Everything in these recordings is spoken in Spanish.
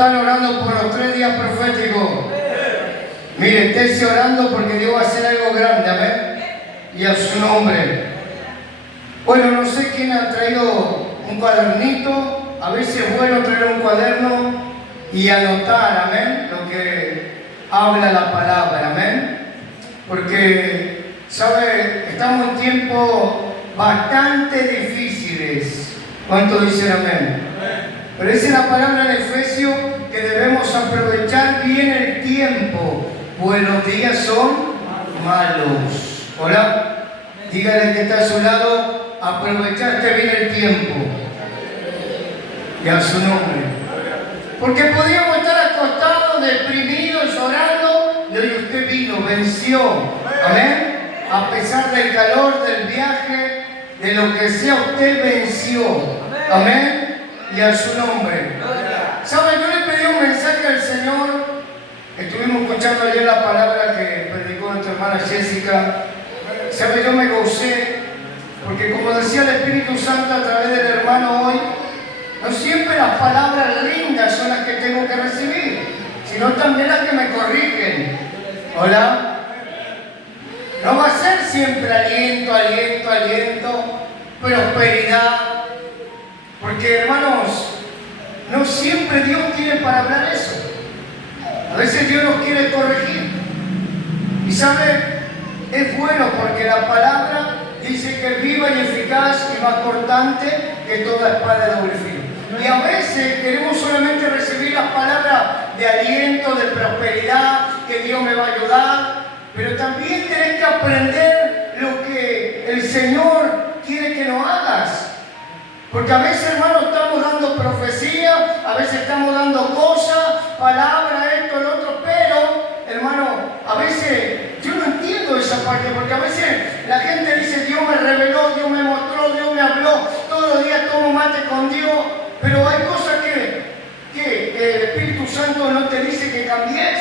están orando por los 3 días proféticos? Mire, esténse orando porque Dios va a hacer algo grande, amén. Y a su nombre. Bueno, no sé quién ha traído un cuadernito. A veces es bueno traer un cuaderno y anotar, amén, lo que habla la palabra, amén. Porque, ¿sabe? Estamos en tiempos bastante difíciles. ¿Cuánto dicen amén? Pero dice la palabra en Efesios que debemos aprovechar bien el tiempo, pues los días son malos. Hola, dígale que está a su lado, aprovechaste bien el tiempo. Y a su nombre. Porque podíamos estar acostados, deprimidos, llorando, y hoy usted vino, venció. Amén. A pesar del calor, del viaje, de lo que sea, usted venció. Amén. Y a su nombre. ¿Sabe? Yo le pedí un mensaje al Señor. Estuvimos escuchando ayer la palabra que predicó nuestra hermana Jessica. ¿Sabe? Yo me gocé. Porque como decía el Espíritu Santo a través del hermano hoy, no siempre las palabras lindas son las que tengo que recibir, sino también las que me corrigen. ¿Hola? No va a ser siempre aliento, aliento, aliento, prosperidad. Porque, hermanos, no siempre Dios tiene para hablar eso. A veces Dios nos quiere corregir. Y sabe, es bueno porque la palabra dice que es viva y eficaz y más cortante que toda espada de doble filo. Y a veces queremos solamente recibir las palabras de aliento, de prosperidad, que Dios me va a ayudar, pero también tenés que aprender lo que el Señor quiere que nos hagas. Porque a veces, hermano, estamos dando profecía, a veces estamos dando cosas, palabras, esto, lo otro, pero, hermano, a veces yo no entiendo esa parte, porque a veces la gente dice, Dios me reveló, Dios me mostró, Dios me habló, todos los días tomo mate con Dios, pero hay cosas que el Espíritu Santo no te dice que cambies.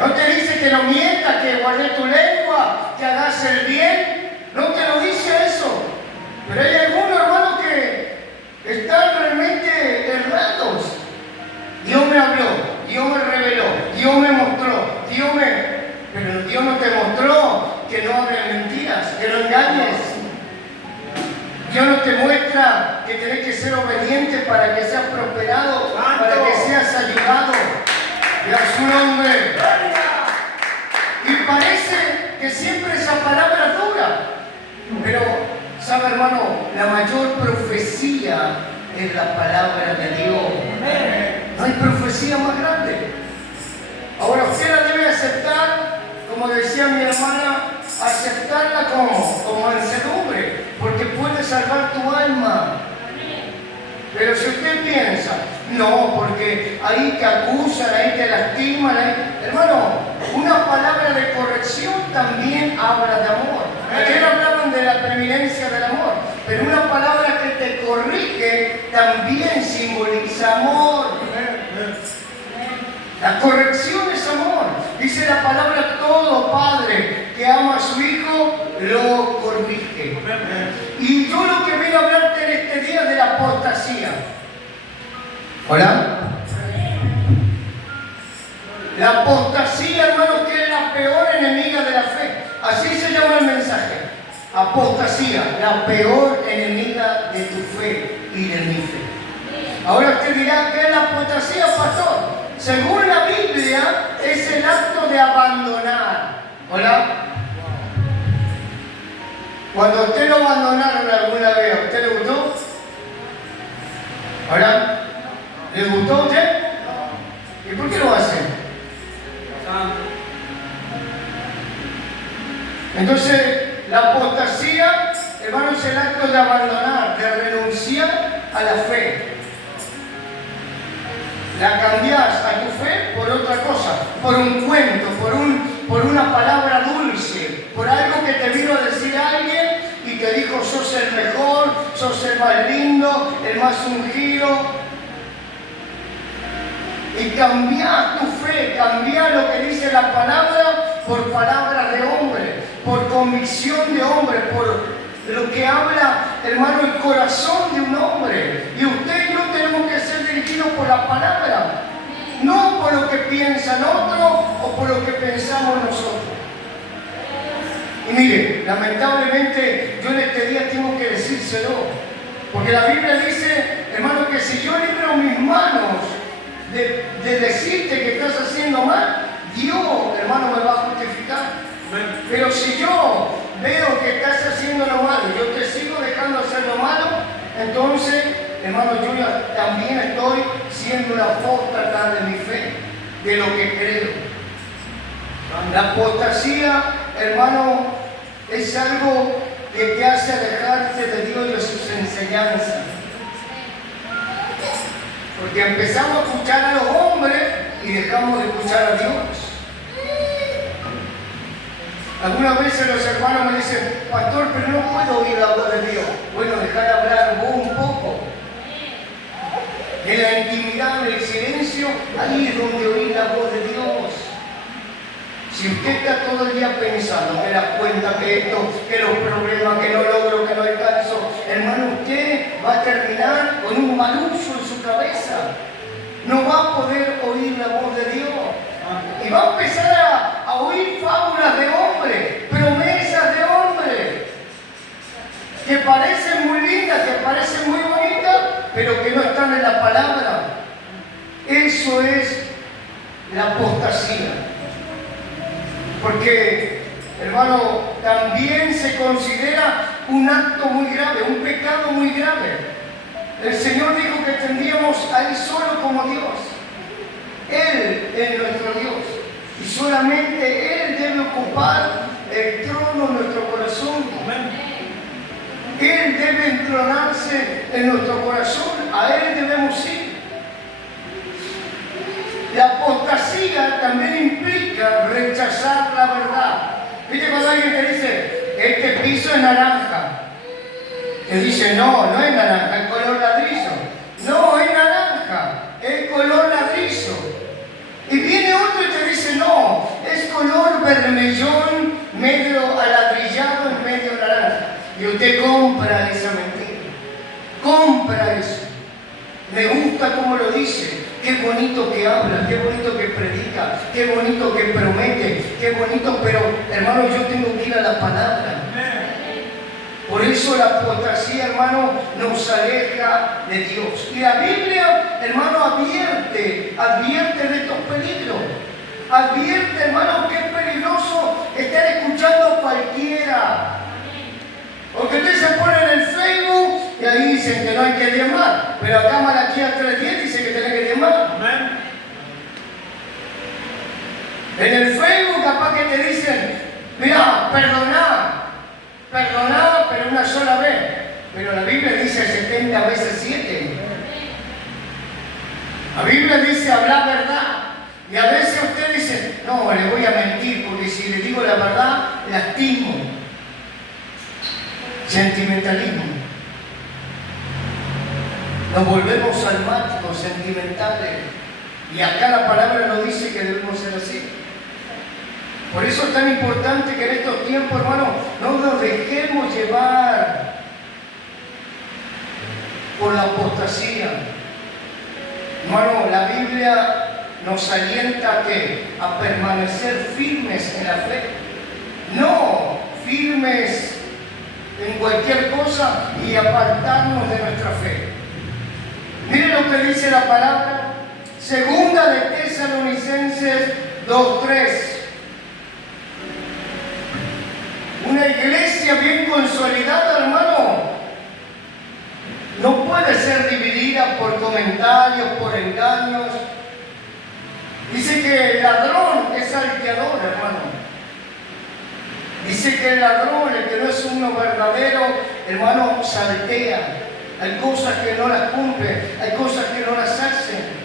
No te dice que no mientas, que guardes tu lengua, que hagas el bien. No te lo dice eso. Pero hay algunos hermanos que están realmente errados. Dios me habló, Dios me reveló, Dios me mostró, pero Dios no te mostró que no hables mentiras, que no engañes. Dios no te muestra que tenés que ser obediente para que seas prosperado, para que seas ayudado. Y a su nombre. Y parece que siempre esa palabra es dura. Pero, ¿sabe, hermano? La mayor profecía es la palabra de Dios. No hay profecía más grande. Ahora usted la debe aceptar, como decía mi hermana, aceptarla como mansedumbre, porque puede salvar tu alma. Pero si usted piensa, no, porque ahí te acusan, ahí te lastiman, hermano, una palabra de corrección también habla de amor. Ayer hablaban de la preeminencia del amor, pero una palabra que te corrige también simboliza amor. La corrección es amor. Dice la palabra, todo padre que ama a su hijo lo corrige. Y yo lo que vengo a hablarte en este día de la apostasía. ¿Hola? La apostasía, hermano, que es la peor enemiga de la fe. Así se llama el mensaje. Apostasía, la peor enemiga de tu fe y de mi fe. Ahora usted dirá, ¿qué es la apostasía, pastor? Según la Biblia, es el acto de abandonar. ¿Hola? Cuando a usted lo abandonaron alguna vez, ¿a usted le gustó? ¿Hola? ¿Le gustó a usted? ¿Y por qué lo hacen? Entonces, la apostasía, hermano, es el acto de abandonar, de renunciar a la fe. La cambiás a tu fe por otra cosa, por un cuento, por una palabra dulce, por algo que te vino a decir alguien y te dijo, sos el mejor, sos el más lindo, el más ungido. Y cambiás tu fe, cambiás lo que dice la palabra por palabras de hombre, por convicción de hombre, por lo que habla, hermano, el corazón de un hombre. Y usted y yo tenemos que ser dirigidos regido por la palabra, no por lo que piensan otros o por lo que pensamos nosotros. Y mire, lamentablemente yo en este día tengo que decírselo, porque la Biblia dice, hermano, que si yo libero mis manos de decirte que estás haciendo mal, Dios, hermano, me va a justificar. Pero si yo veo que estás haciendo lo malo, yo te sigo dejando hacer lo malo, entonces, hermano, yo ya también estoy siendo una apóstata de mi fe, de lo que creo. La apostasía, hermano, es algo que te hace alejarte de Dios y de sus enseñanzas. Porque empezamos a escuchar a los hombres y dejamos de escuchar a Dios. Algunas veces los hermanos me dicen, pastor, pero no puedo oír la voz de Dios. Bueno, dejar hablar vos un poco. En la intimidad, en el silencio, ahí es donde oír la voz de Dios. Si usted está todo el día pensando que las cuentas, que esto, que los problemas, que no logro, que no alcanzo, hermano, usted va a terminar con un mal uso en su cabeza. No va a poder oír la voz de Dios. Y va a empezar a oír fábulas de hombres, promesas de hombres, que parecen muy lindas, que parecen muy bonitas, pero que no están en la palabra. Eso es la apostasía. Porque, hermano, también se considera un acto muy grave, un pecado muy grave. El Señor dijo que tendríamos a Él solo como Dios. Él es nuestro Dios. Y solamente Él debe ocupar el trono en nuestro corazón. Él debe entronarse en nuestro corazón. A Él debemos ir. La apostasía también implica rechazar la verdad. ¿Viste cuando alguien te dice, este piso es naranja? Te dice, no, no es naranja, es color ladrillo. No, es naranja, es color ladrillo. Y viene otro y te dice, no, es color vermellón, medio aladrillado y medio naranja. Y usted compra esa mentira. Compra eso. Me gusta cómo lo dice. Qué bonito que habla, qué bonito que predica, qué bonito que promete, qué bonito, pero hermano, yo tengo que ir a la palabra. Por eso la apostasía, hermano, nos aleja de Dios. Y la Biblia, hermano, advierte de estos peligros. Advierte, hermano, que es peligroso estar escuchando a cualquiera. Porque usted se pone en el Facebook y ahí dicen que no hay que diezmar. Pero acá Malaquías 3:10 dice que tiene que diezmar. Amén. En el Facebook capaz que te dicen, mira, perdoná, pero una sola vez. Pero la Biblia dice 70 veces 7. La Biblia dice hablar verdad. Y a veces usted dice, no, le voy a mentir porque si le digo la verdad, lastimo. Sentimentalismo. Nos volvemos almáticos, sentimentales. Y acá la palabra nos dice que debemos ser así. Por eso es tan importante que en estos tiempos, hermano, no nos dejemos llevar por la apostasía. Hermano, la Biblia nos alienta a permanecer firmes en la fe. No firmes en cualquier cosa y apartarnos de nuestra fe. Miren lo que dice la palabra. Segunda de Tesalonicenses 2:3. Una iglesia bien consolidada, hermano, no puede ser dividida por comentarios, por engaños. Dice que el ladrón es salteador, hermano. Dice que el ladrón, el que no es uno verdadero, hermano, saltea. Hay cosas que no las cumple, hay cosas que no las hacen.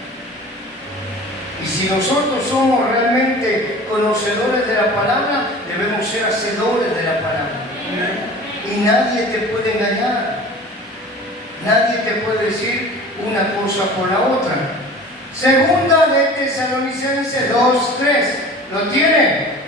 Y si nosotros somos realmente conocedores de la palabra, debemos ser hacedores de la palabra. Y nadie te puede engañar. Nadie te puede decir una cosa por la otra. Segunda de Tesalonicenses 2:3. ¿Lo tiene?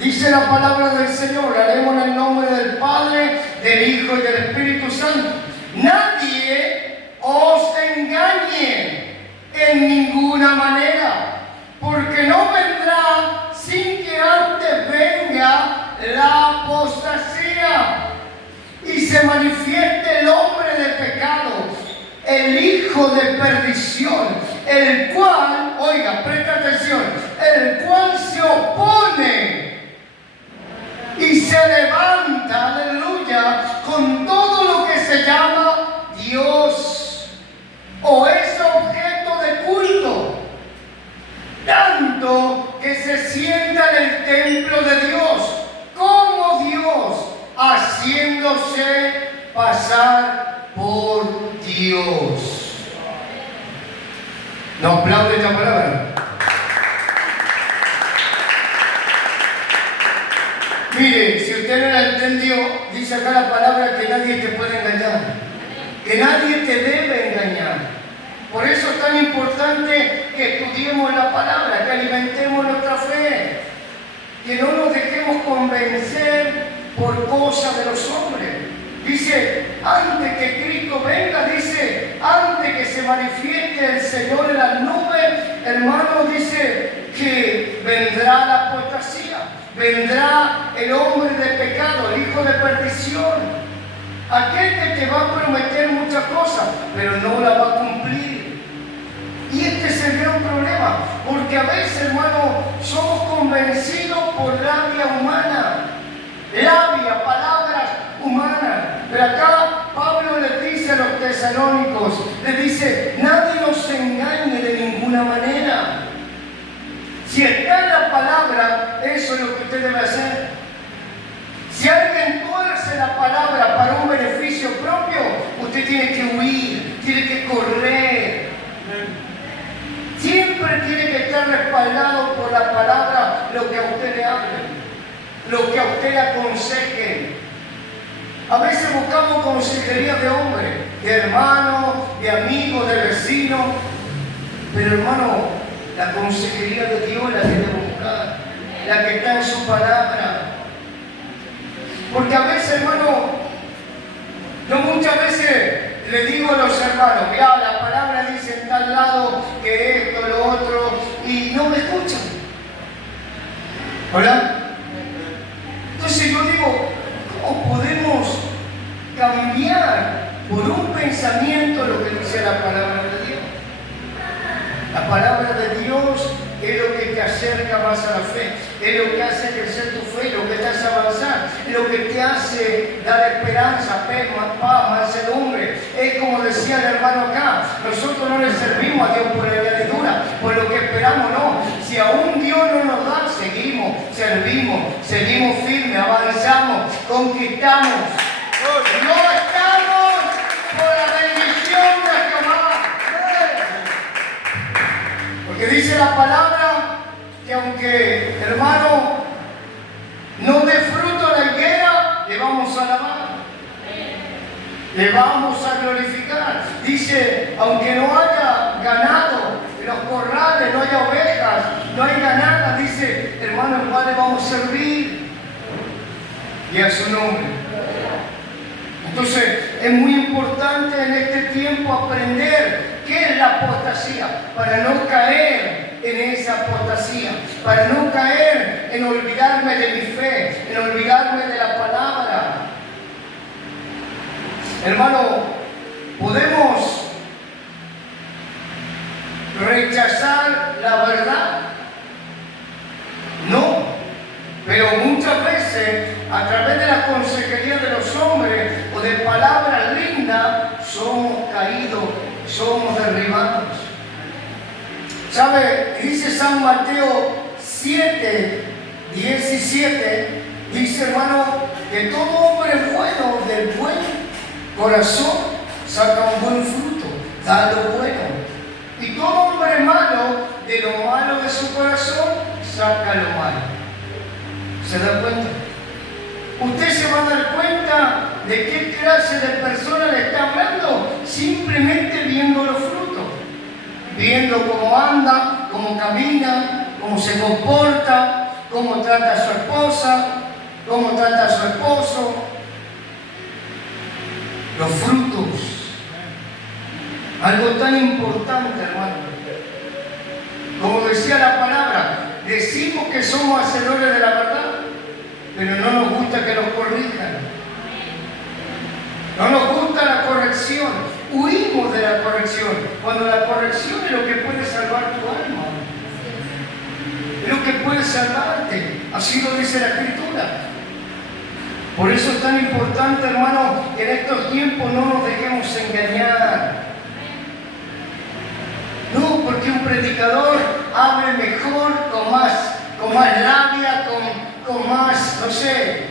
Dice la palabra del Señor. La leemos en el nombre del Padre, del Hijo y del Espíritu Santo. Nadie os engañe. en ninguna manera, porque no vendrá sin que antes venga la apostasía y se manifieste el hombre de pecado, el hijo de perdición, el cual, oiga, presta atención, el cual se opone y se levanta, aleluya, con todo lo que se llama Dios o es objeto de culto, tanto que se sienta en el templo de Dios como Dios, haciéndose pasar por Dios. ¿No aplaude esta palabra? Mire, si usted no la entendió, dice acá la palabra que nadie te puede engañar, que nadie te debe engañar. Por eso es tan importante que estudiemos la palabra, que alimentemos nuestra fe, que no nos dejemos convencer por cosas de los hombres. Dice, antes que Cristo venga, dice, antes que se manifieste el Señor en las nubes, hermano, dice que vendrá la apostasía, vendrá el hombre de pecado, el hijo de perdición, aquel que te va a prometer muchas cosas, pero no la va a cumplir. Y este es el gran problema, porque a veces, hermano, somos convencidos por labia humana, palabras humanas. Pero acá Pablo les dice a los tesalónicos, les dice, nadie nos engañe de ninguna manera. Si está en la palabra, eso es lo que usted debe hacer. Si alguien tuerce la palabra para un beneficio propio, usted tiene que huir, tiene que correr. Siempre tiene que estar respaldado por la palabra, lo que a usted le hable, lo que a usted le aconseje. A veces buscamos consejería de hombres, de hermanos, de amigos, de vecinos, pero hermano, la consejería de Dios es la que debe buscar, la que está en su palabra. Porque a veces, hermano, yo muchas veces le digo a los hermanos, mira, la palabra dice en tal lado que esto, lo otro, y no me escuchan. ¿Hola? Entonces yo digo, ¿cómo podemos cambiar por un pensamiento lo que dice la palabra de Dios? La palabra de Dios es lo que te acerca más a la fe, es lo que hace crecer tu fe, lo que te hace avanzar, es lo que te hace dar esperanza, paz, mansedumbre. Es como decía el hermano acá, nosotros no le servimos a Dios por la añadidura, por lo que esperamos, no. Si aún Dios no nos da, seguimos, servimos, seguimos firmes, avanzamos, conquistamos. No estamos por la bendición de Jehová. Porque dice la palabra que aunque, hermano, no dé fruto la higuera, le vamos a alabar, le vamos a glorificar. Dice, aunque no haya ganado en los corrales, no haya ovejas, no haya nada, dice, hermano, igual le vamos a servir y a su nombre. Entonces, es muy importante en este tiempo aprender qué es la apostasía, para no caer en esa apostasía, para no caer en olvidarme de mi fe, en olvidarme de la palabra. Hermano, ¿podemos rechazar la verdad? No, pero muchas veces a través de la consejería de los hombres o de palabras lindas somos caídos, somos derribados. ¿Sabe? Dice San Mateo 7, 17, dice, hermano, que todo hombre bueno del buen corazón saca un buen fruto, da lo bueno. Y todo hombre malo, de lo malo de su corazón, saca lo malo. ¿Se da cuenta? Usted se va a dar cuenta de qué clase de persona le está hablando simplemente viendo los frutos, viendo cómo anda, cómo camina, cómo se comporta, cómo trata a su esposa, cómo trata a su esposo. Los frutos, algo tan importante, hermano. decimos que somos hacedores de la verdad, pero no nos gusta que nos corrijan. No nos gusta la corrección. Huimos de la corrección, cuando la corrección es lo que puede salvar tu alma. Es lo que puede salvarte. Así lo dice la Escritura. Por eso es tan importante, hermano, que en estos tiempos no nos dejemos engañar. No, porque un predicador hable mejor, con más labia, con más, no sé.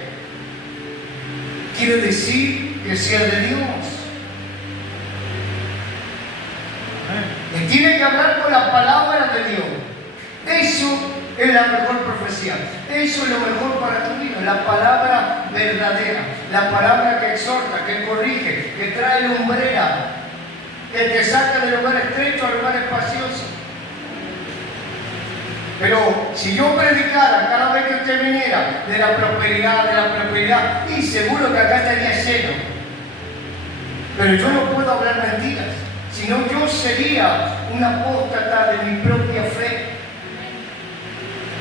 Quiere decir que sea de Dios. Y tiene que hablar con la palabra de Dios. Eso es la mejor profecía. Eso es lo mejor para tu vida. La palabra verdadera. La palabra que exhorta, que corrige, que trae lumbrera, que te saca de lugares estrechos a lugares espaciosos. Pero si yo predicara cada vez que usted viniera de la prosperidad, y seguro que acá estaría lleno. Pero yo no puedo hablar mentiras, sino yo sería una apóstata de mi propia fe.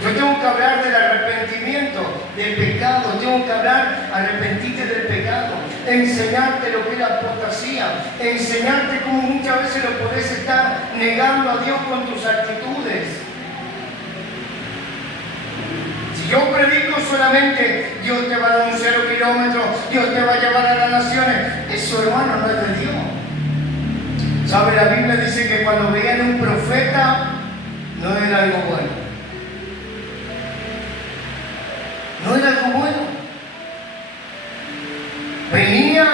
Yo tengo que hablar del arrepentimiento, del pecado, tengo que hablar, arrepentirte del pecado, enseñarte lo que es la apostasía, enseñarte cómo muchas veces lo podés estar negando a Dios con tus actitudes. Si yo predico solamente, Dios te va a dar un 0 kilómetro, Dios te va a llevar a las naciones, eso, hermano, no es de Dios. ¿Sabe? La Biblia dice que cuando veían un profeta, no era algo bueno. No era algo bueno. Venía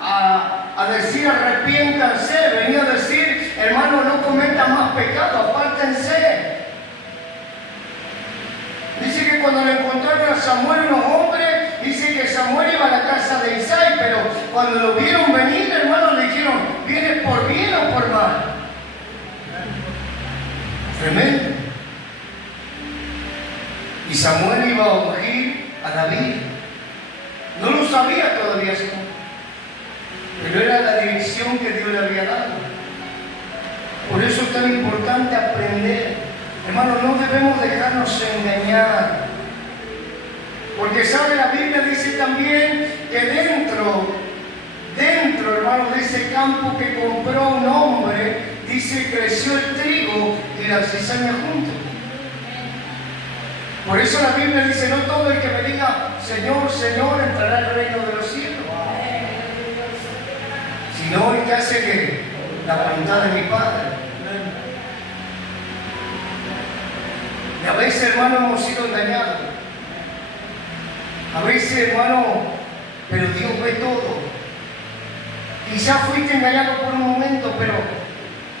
a decir arrepiéntanse, venía a decir, hermano, no cometan más pecado, apártense. Dice que cuando le encontraron a Samuel unos hombres, dice que Samuel iba a la casa de Isaí, pero cuando lo vieron venir, hermano, le dijeron, ¿vienes por bien o por mal? Tremendo. Y Samuel iba a ungir a David. No lo sabía todavía eso, pero era la dirección que Dios le había dado. Por eso es tan importante aprender. Hermano, no debemos dejarnos engañar. Porque sabe, la Biblia dice también que dentro, hermano, de ese campo que compró un hombre, dice, creció el trigo y la cizaña juntos. Por eso la Biblia dice, no todo el que me diga, Señor, Señor, entrará al reino de los cielos. Sino el que hace que la voluntad de mi Padre. Y a veces, hermano, hemos sido engañados. A veces, hermano, pero Dios ve todo. Quizás fuiste engañado por un momento, pero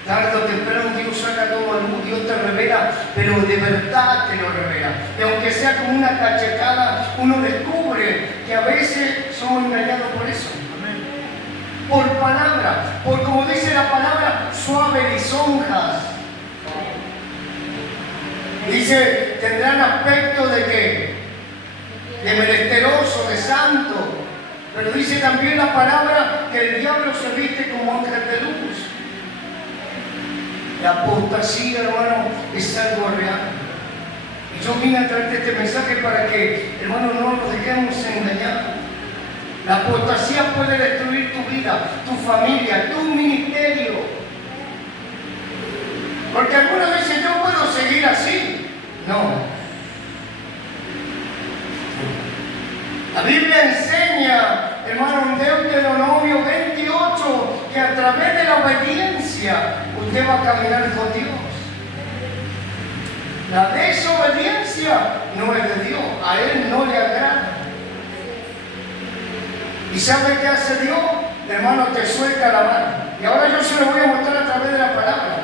tarde o temprano Dios saca todo a luz, Dios te revela, pero de verdad te lo revela. Y aunque sea como una cachetada, uno descubre que a veces somos engañados por eso. Por palabras, por como dice la palabra, suave lisonjas. Dice, tendrán aspecto de qué? De menesteroso, de santo. Pero dice también la palabra que el diablo se viste como ángel de luz. La apostasía, hermano, es algo real. Y yo vine a traerte este mensaje para que, hermano, no nos dejemos engañar. La apostasía puede destruir tu vida, tu familia, tu ministerio. Porque algunos dicen, yo puedo seguir así. No. La Biblia enseña, hermano, en Deuteronomio 28, que a través de la obediencia usted va a caminar con Dios. La desobediencia no es de Dios, a Él no le agrada. ¿Y sabe qué hace Dios? Hermano, te suelta la mano. Y ahora yo se lo voy a mostrar a través de la palabra.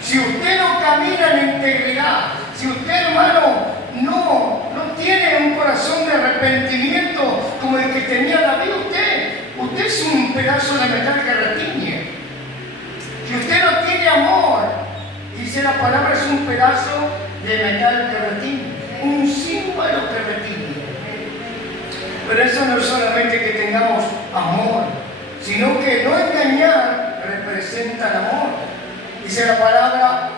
Si usted no camina en integridad, si usted, hermano, no tiene un corazón de arrepentimiento como el que tenía David, usted es un pedazo de metal que retiñe. Si usted no tiene amor, dice la palabra, es un pedazo de metal que retiñe, un símbolo que retiñe. Pero eso no es solamente que tengamos amor, sino que no engañar representa el amor. Dice la palabra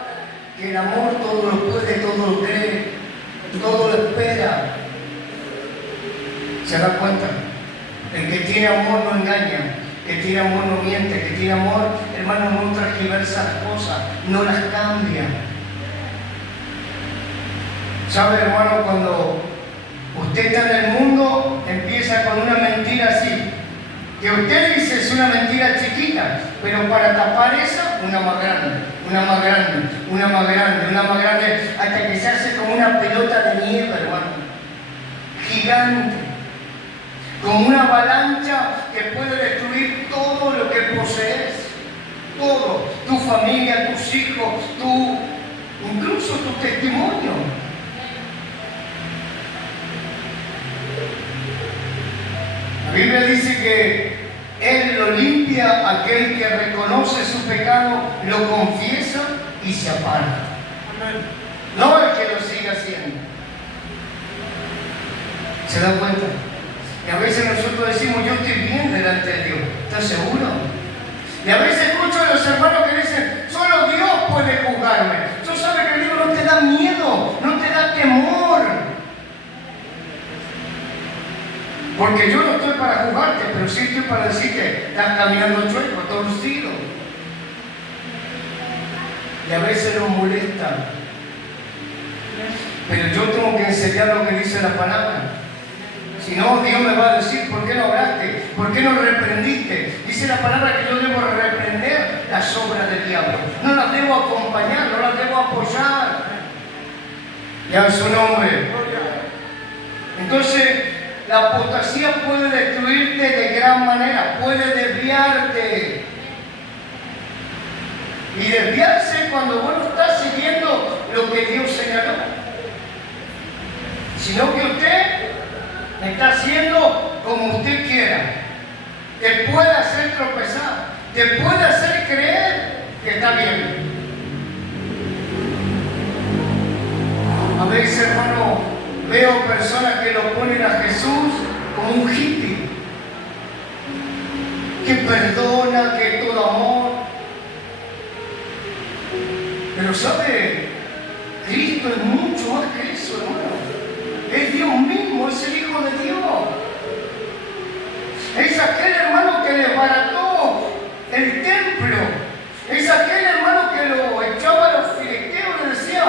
que el amor todo lo puede, todo lo cree, todo lo espera. ¿Se da cuenta? El que tiene amor no engaña, el que tiene amor no miente, el que tiene amor, hermano, no transgiversa las cosas, no las cambia. ¿Sabe, hermano? Cuando usted está en el mundo, empieza con una mentira así, que usted dice es una mentira chiquita, pero para tapar esa, una más grande, una más grande, una más grande, una más grande, hasta que se hace como una pelota de nieve, hermano, gigante, como una avalancha que puede destruir todo lo que posees, todo, tu familia, tus hijos, incluso tu testimonio. La Biblia dice que Él lo limpia aquel que reconoce su pecado, lo confiesa y se aparta. No el que lo siga haciendo. ¿Se da cuenta? Y a veces nosotros decimos, yo estoy bien delante de Dios. ¿Estás seguro? Y a veces escucho a los hermanos que dicen, solo Dios puede juzgarme. Tú sabes que el Dios no te da miedo, no te da temor. Porque yo no estoy para juzgarte, pero sí estoy para decirte, estás caminando chueco, torcido. Y a veces nos molesta. Pero yo tengo que enseñar lo que dice la palabra. Si no, Dios me va a decir, ¿por qué no oraste? ¿Por qué no reprendiste? Dice la palabra que yo debo reprender las obras del diablo. No las debo acompañar, no las debo apoyar. Ya en su nombre. Entonces, la apostasía puede destruirte de gran manera, puede desviarte. Y desviarse cuando vos no estás siguiendo lo que Dios señaló, sino que usted está haciendo como usted quiera. Te puede hacer tropezar, te puede hacer creer que está bien. A veces, hermano, veo personas que lo ponen a Jesús como un hippie, que perdona, que es todo amor. Pero ¿sabe? Cristo es mucho más que eso, hermano. Es Dios mismo, es el Hijo de Dios. Es aquel hermano que desbarató el templo. Es aquel hermano que lo echaba a los filisteos y le decía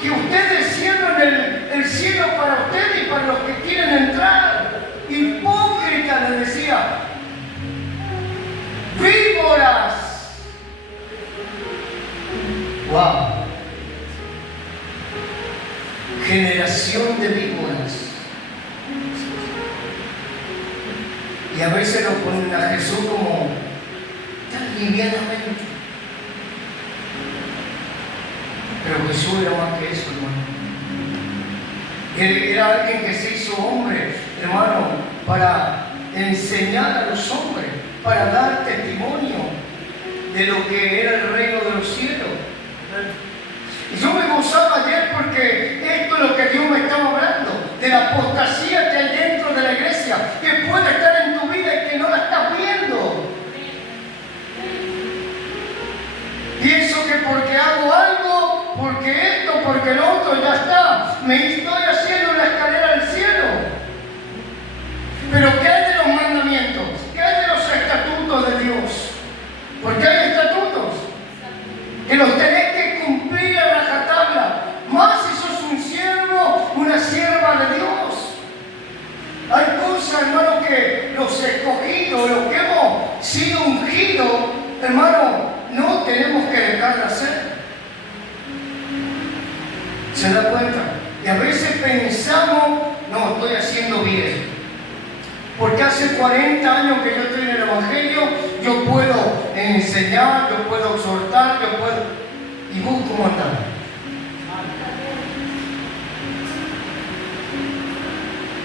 que ustedes cierran el cielo para ustedes y para los que quieren entrar. Hipócrita, le decía. Víboras. ¡Wow! Generación de víboras. Y a veces lo ponen a Jesús como tan livianamente. Pero Jesús era más que eso, hermano. Era alguien que se hizo hombre, hermano, para enseñar a los hombres, para dar testimonio de lo que era el reino de los cielos. Y yo me gozaba ayer porque esto es lo que Dios me estaba hablando, de la apostasía que hay dentro de la iglesia, que puede estar en tu vida y que no la estás viendo. Pienso que porque hago algo, porque esto, porque lo otro, ya está, me estoy haciendo una escalera al cielo. Pero ¿qué hay de los mandamientos? ¿Qué hay de los estatutos de Dios? Porque hay estatutos que los tenés que cumplir a rajatabla, más si sos un siervo, una sierva de Dios. Hay cosas, hermano, que los escogidos, los que hemos sido ungidos, hermano, no tenemos que dejar de hacer. ¿Se da cuenta? Y a veces pensamos, no, estoy haciendo bien. Porque hace 40 años que yo estoy en el Evangelio, yo puedo enseñar, yo puedo exhortar, yo puedo... ¿Y vos cómo andás?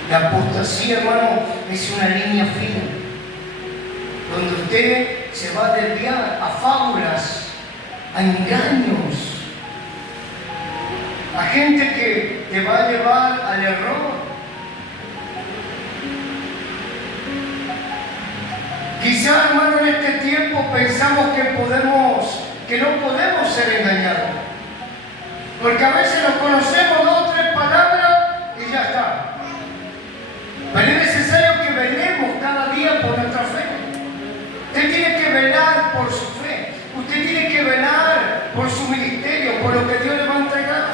La apostasía, hermano, es una línea fina, donde usted se va a desviar a fábulas, a engaños, a gente que te va a llevar al error. Quizá, hermano, en este tiempo pensamos que no podemos ser engañados. Porque a veces nos conocemos 2 o 3 palabras y ya está. Pero es necesario que velemos cada día por nuestra fe. Usted tiene que velar por su fe. Usted tiene que velar por su ministerio, por lo que Dios le va a entregar.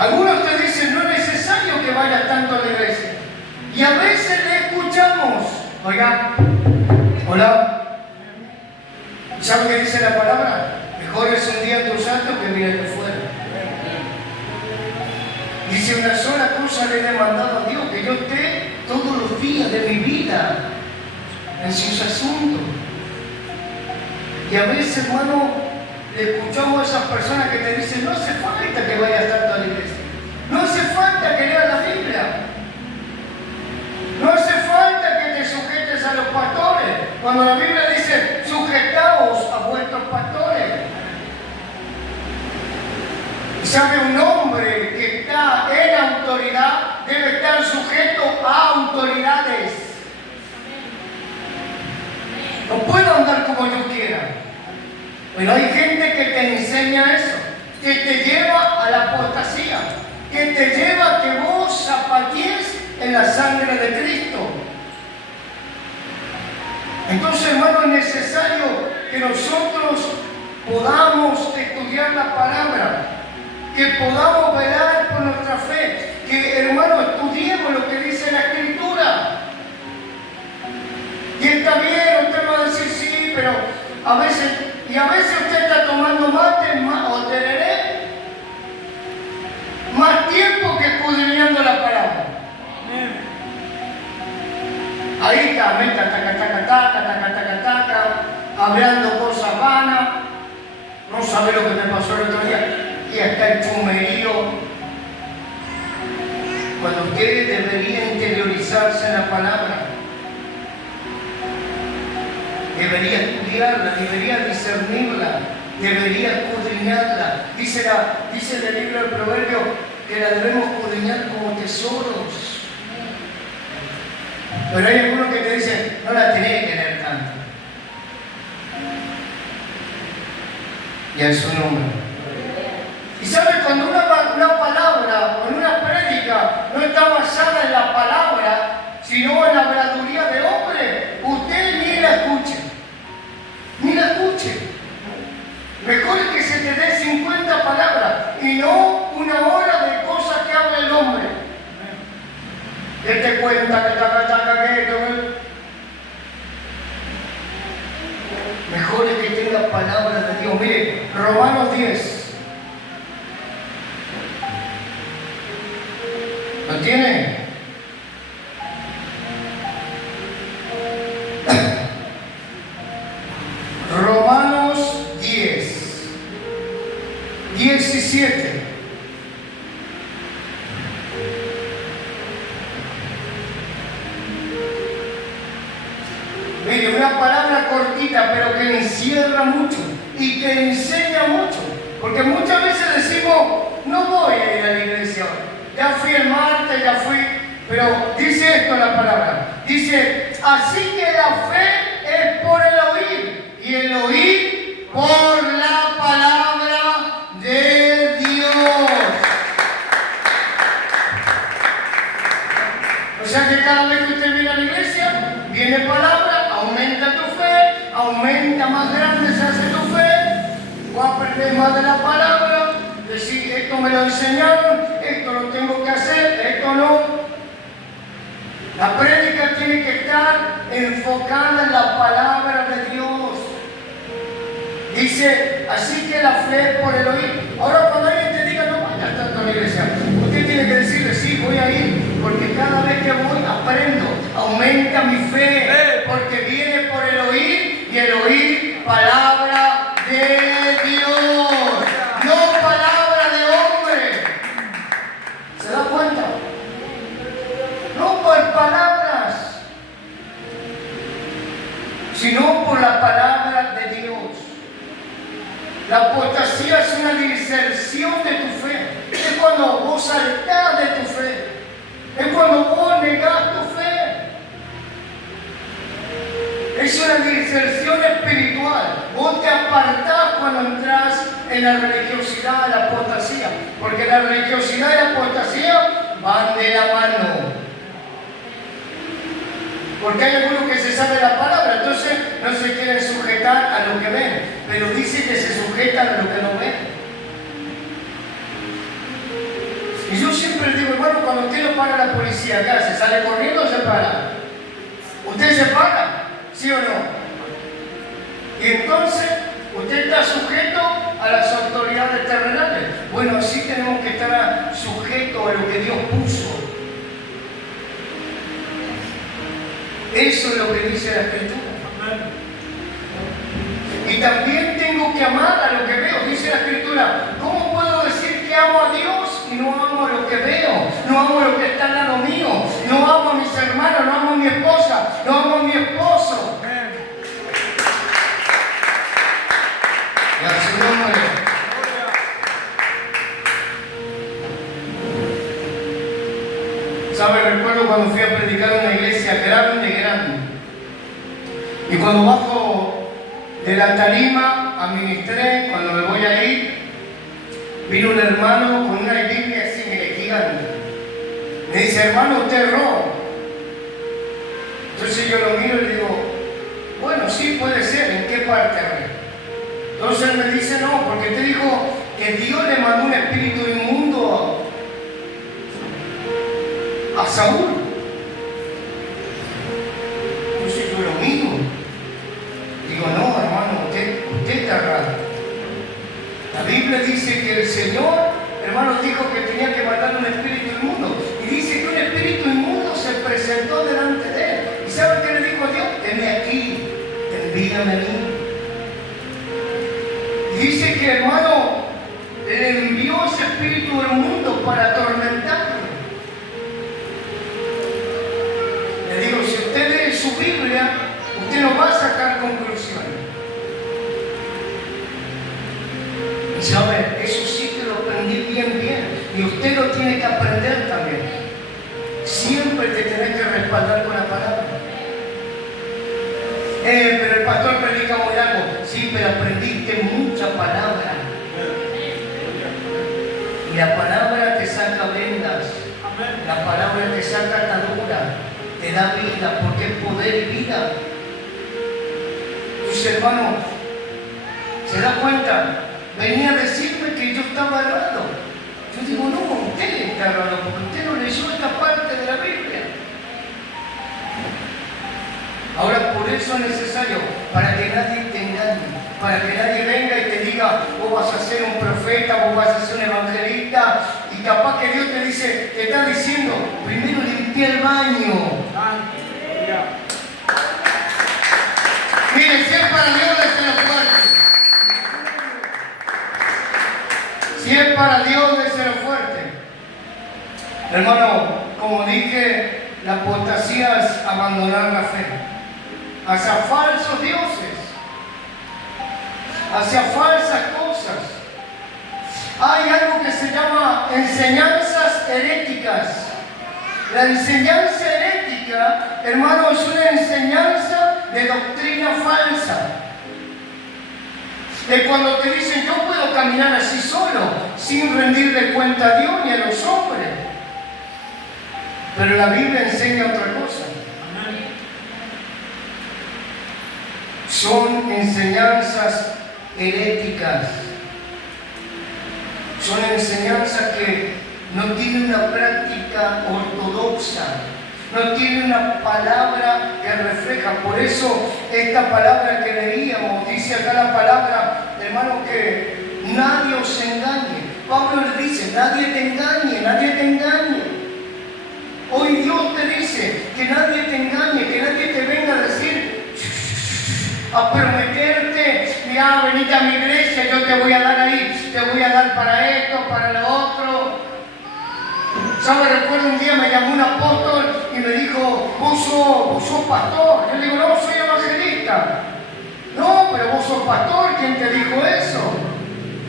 Algunos te dicen, no es necesario que vayas tanto a la iglesia. Y a veces le escuchamos. Oiga, hola. ¿Sabe qué dice la palabra? Mejor es un día en tu santo que mil de fuera. Dice, una sola cosa le he demandado a Dios, que yo esté todos los días de mi vida en sus asuntos. Y a veces, hermano, le escuchamos a esas personas que te dicen, no hace falta que vayas tanto a la iglesia. No hace falta que leas la Biblia. No hace falta que te sujetes a los pastores. Cuando la Biblia dice, sujetaos a vuestros pastores. ¿Sabe? Un hombre que está en autoridad debe estar sujeto a autoridades. No puedo andar como yo quiera. Pero hay gente que te enseña eso, que te lleva a la apostasía, que te lleva a que vos zapatees en la sangre de Cristo. Entonces, hermano, es necesario que nosotros podamos estudiar la palabra, que podamos velar por nuestra fe, que, hermano, estudiemos lo que dice la Escritura. Y está bien, usted va a decir sí, pero a veces usted está tomando mate o tereré, más tiempo que escudriñando la palabra. Ahí está, meta, taca, hablando cosas vanas, no sabe lo que me pasó el otro día, y hasta el chumerío. Cuando usted debería interiorizarse en la palabra, debería estudiarla, debería discernirla, debería escudriñarla. Dice el libro del Proverbio que la debemos escudriñar como tesoros. Pero hay algunos que te dicen, no la tenés que leer tanto. Y es su nombre. Y sabe, cuando una palabra o una prédica no está basada en la palabra, sino en la habladuría de hombre, usted ni la escuche. Ni la escuche. Mejor es que se te dé 50 palabras y no una hora de cosas que habla el hombre. Él te cuenta que mejor es que tenga palabras de Dios. Mire, Romanos 10. ¿Lo tiene? Romanos 10, 17. Mire, una palabra cortita, pero que encierra mucho y que enseña mucho. Porque muchas veces decimos, no voy a ir a la iglesia hoy. Ya fui el martes, ya fui. Pero dice esto la palabra. Dice, así que la fe es por el oír. Y el oír por la palabra de Dios. O sea que cada vez que usted viene a la iglesia, viene palabra, aumenta tu fe, aumenta, más grande se hace tu fe, va a aprender más de la palabra, decir esto me lo enseñaron, esto lo tengo que hacer, esto no. La prédica tiene que estar enfocada en la palabra de Dios. Dice, así que la fe es por el oír. Ahora cuando alguien te diga, no vayas tanto a la iglesia, usted tiene que decirle, sí, voy a ir, porque cada vez que voy aprendo, aumenta mi fe, porque viene por el oír, y el oír palabra de Dios, no palabra de hombre. ¿Se da cuenta? No por palabras, sino por la palabra de Dios. La apostasía es una diserción de tu fe. Es cuando vos saltás de tu fe. Es cuando vos negás tu fe. Es una diserción espiritual. Vos te apartás entras en la religiosidad, la apostasía, porque la religiosidad y la apostasía van de la mano. Porque hay algunos que se saben la palabra, entonces no se quieren sujetar a lo que ven, pero dice que se sujetan a lo que no ven. Y yo siempre digo, hermano, cuando usted lo para la policía, ¿qué hace? ¿Sale corriendo o se para? ¿Usted se para? ¿Sí o no? Y entonces, usted está sujeto a las autoridades terrenales. Bueno, así tenemos que estar sujetos a lo que Dios puso. Eso es lo que dice la Escritura. Y también tengo que amar a lo que veo. Dice la Escritura, ¿cómo puedo decir que amo a Dios y no amo a lo que veo? No amo a lo que está al lado mío. No amo a mis hermanos, no amo a mi esposa, no amo a mi esposo. Y a su nombre. ¿Sabe? Recuerdo cuando fui a predicar en una iglesia grande. Y cuando bajo de la tarima, administré, cuando me voy a ir, vino un hermano con una Biblia así, mire, gigante. Me dice, hermano, usted roba. Entonces yo lo miro y le digo, bueno, sí puede ser, ¿en qué parte? Entonces él me dice, no, porque te dijo que Dios le mandó un espíritu inmundo a Saúl. Entonces yo lo miro. Digo, no, hermano, usted está raro. La Biblia dice que el Señor, hermano, dijo que tenía que mandar un espíritu inmundo. Y dice que un espíritu inmundo se presentó delante de él. ¿Y sabe qué le dijo a Dios? Venme aquí, envíame a mí. Y dice que, hermano, le envió ese espíritu inmundo para atormentarlo. Le digo, si usted lee su Biblia, usted no va a sacar conclusiones. Y sabe, eso sí que lo aprendí bien. Y usted lo tiene que aprender también. Siempre te tenés que respaldar con la palabra. Pero el pastor predica muy algo. Sí, pero aprendiste mucha palabra. Y la palabra te saca vendas. La palabra te saca atadura. Te da vida, porque es poder y vida. Tus hermanos, ¿se da cuenta? Venía a decirme que yo estaba errado. Yo digo, no, usted está errado, porque usted no leyó esta parte de la Biblia. Ahora, por eso es necesario, para que nadie te engañe, para que nadie venga y te diga, vos vas a ser un profeta, vos vas a ser un evangelista, y capaz que Dios te dice, te está diciendo, primero limpia el baño. Mire, si es para Dios, déselo fuerte. Si es para Dios, déselo fuerte. Hermano, como dije, la apostasía es abandonar la fe hacia falsos dioses, hacia falsas cosas. Hay algo que se llama enseñanzas heréticas. La enseñanza herética, hermano, es una enseñanza de doctrina falsa. De cuando te dicen, yo puedo caminar así solo, sin rendirle cuenta a Dios ni a los hombres. Pero la Biblia enseña otra cosa. Son enseñanzas heréticas. Son enseñanzas que no tienen una práctica ortodoxa, no tienen una palabra que refleja. Por eso esta palabra que leíamos, dice acá la palabra, hermano, que nadie os engañe. Pablo le dice, nadie te engañe, nadie te engañe. Hoy Dios te dice que nadie te engañe, que nadie te venga a decir, a prometerte, mira, venite a mi iglesia, yo te voy a dar ahí, te voy a dar para esto, para lo otro. ¿Sabe? Recuerdo un día me llamó un apóstol y me dijo, vos sos pastor. Yo le digo, no, soy evangelista. No, pero vos sos pastor, ¿quién te dijo eso?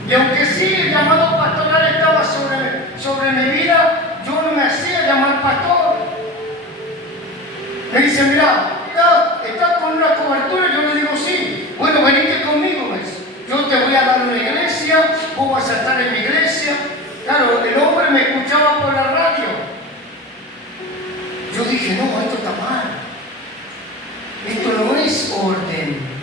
Y aunque sí, el llamado pastoral estaba sobre mi vida, yo no me hacía llamar pastor. Me dice, mira, ¿estás con una cobertura? Yo le digo, sí. Bueno, venite conmigo, ¿ves? Yo te voy a dar un vos vas a estar en mi iglesia. Claro, el hombre me escuchaba por la radio. Yo dije, no, esto está mal. Esto no es orden.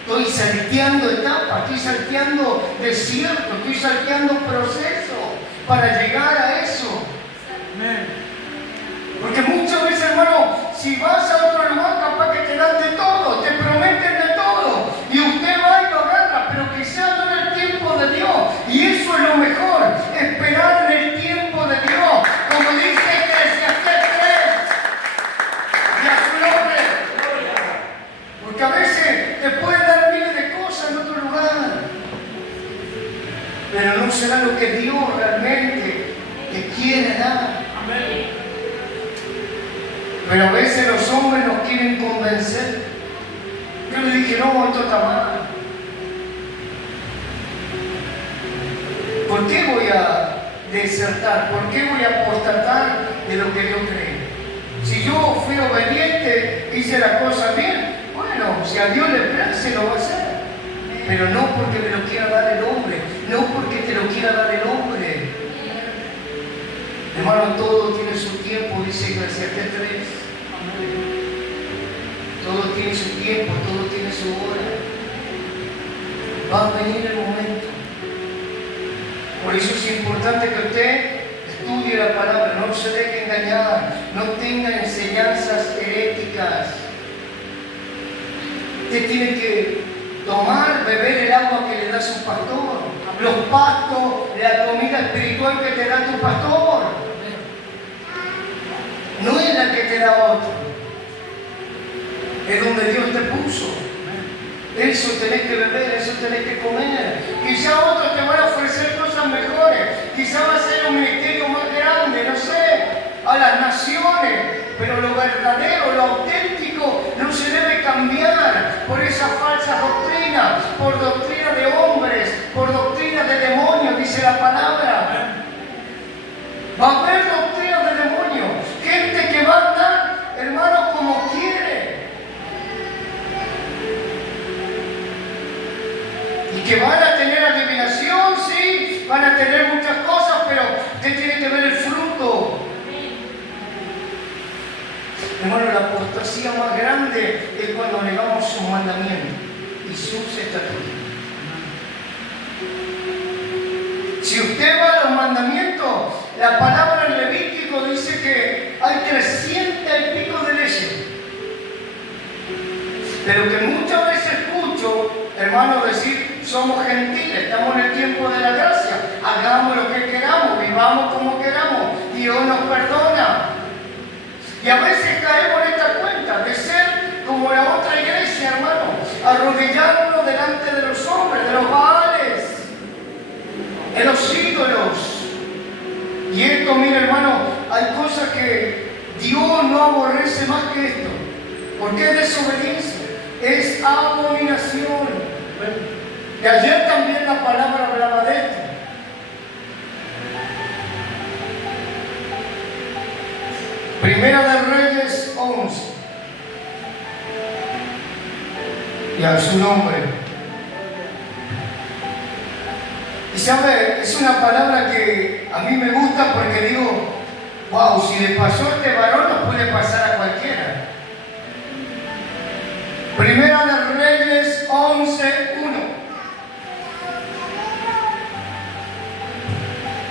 Estoy salteando etapas, estoy salteando desierto, estoy salteando proceso para llegar a eso. Porque muchas veces, hermano, si vas a otro lugar, capaz que te dan de todo, te prometen de todo, y usted va y lo agarra, pero que sea no en el tiempo de Dios. Y eso es lo mejor, esperar en el tiempo de Dios, como dice Eclesiastés 3, y a su nombre. Porque a veces te pueden dar miles de cosas en otro lugar, pero no será lo que Dios realmente te quiere dar. Amén. Pero a veces los hombres nos quieren convencer. Yo le dije, no, esto está mal. ¿Por qué voy a desertar? ¿Por qué voy a apostatar de lo que yo creo? Si yo fui obediente, hice la cosa bien, bueno, si a Dios le place, lo va a hacer. Pero no porque me lo quiera dar el hombre, no porque te lo quiera dar el hombre. Hermano, todo tiene su tiempo, dice Eclesiastés 3. Todo tiene su tiempo, todo tiene su hora. Va a venir el momento. Por eso es importante que usted estudie la palabra, no se deje engañar, no tenga enseñanzas heréticas. Usted tiene que tomar, beber el agua que le da su pastor, los pastos, la comida espiritual que te da tu pastor. No es la que te da otro, es donde Dios te puso. Eso tenés que beber, eso tenés que comer. Quizá otros te van a ofrecer cosas mejores, quizá va a ser un ministerio más grande, no sé, a las naciones, pero lo verdadero, lo auténtico no se debe cambiar por esas falsas doctrinas, por doctrina de hombres, por doctrina de demonios, dice la palabra. Va a haber doctrinas de demonios, gente que va a andar, hermano, como quiere. Y que van a tener adivinación, sí, van a tener muchas cosas, pero usted tiene que ver el fruto. Hermano, la apostasía más grande es cuando negamos sus mandamientos y sus estatutos. Si usted va a los mandamientos, la palabra en Levítico dice que hay 300 y pico de leyes. Pero que muchas veces escucho, hermanos, decir, somos gentiles, estamos en el tiempo de la gracia, hagamos lo que queramos, vivamos como queramos, Dios nos perdona. Y a veces caemos en esta cuenta de ser como la otra iglesia, hermano, arrodillarnos delante de los hombres, de los baales, de los ídolos. Y esto, mira, hermano, hay cosas que Dios no aborrece más que esto, porque es desobediencia, es abominación. Y ayer también la palabra hablaba de esto. Primera de Reyes 11. Y a su nombre. Y sabe, es una palabra que a mí me gusta porque digo, wow, si le pasó a este varón, nos puede pasar a cualquiera. Primera de Reyes 11:1.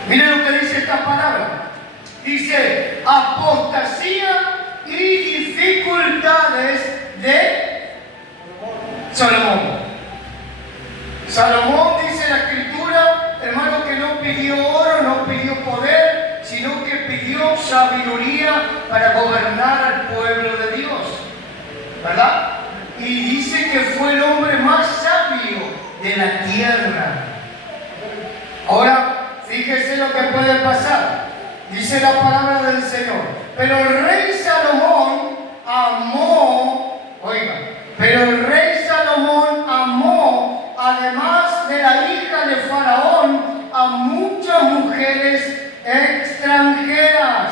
Miren lo que dice esta palabra. Dice, apostasía y dificultades de Salomón. Salomón, dice la Escritura, hermano, que no pidió oro, no pidió poder, sino que pidió sabiduría para gobernar al pueblo de Dios. ¿Verdad? Y dice que fue el hombre más sabio de la tierra. Ahora, fíjese lo que puede pasar. Dice la palabra del Señor. Pero el rey Salomón amó, oiga, pero el rey Salomón amó, además de la hija de Faraón, a muchas mujeres extranjeras,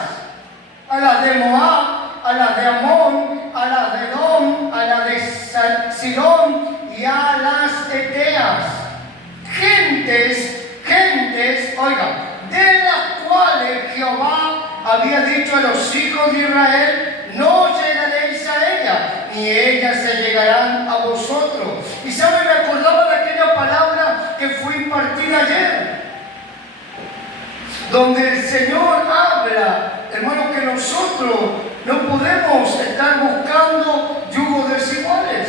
a las de Moab, a las de Amón, a las de Edom, a las de Sidón y a las Eteas. Gente había dicho a los hijos de Israel: no llegaréis a ella, ni ellas se llegarán a vosotros. Y saben, me acordaba de aquella palabra que fue impartida ayer, donde el Señor habla, hermano, que nosotros no podemos estar buscando yugos desiguales,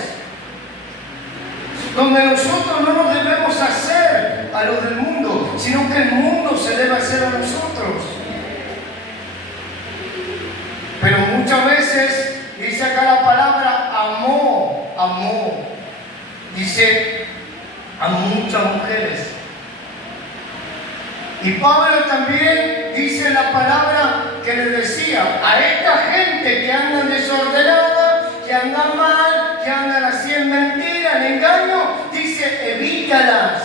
donde nosotros no nos debemos hacer a los del mundo, sino que el mundo se debe hacer a nosotros. Pero muchas veces dice acá la palabra amó, dice a muchas mujeres. Y Pablo también dice la palabra que le decía a esta gente que andan desordenada, que andan mal, que andan así en mentira, en engaño, dice: evítalas.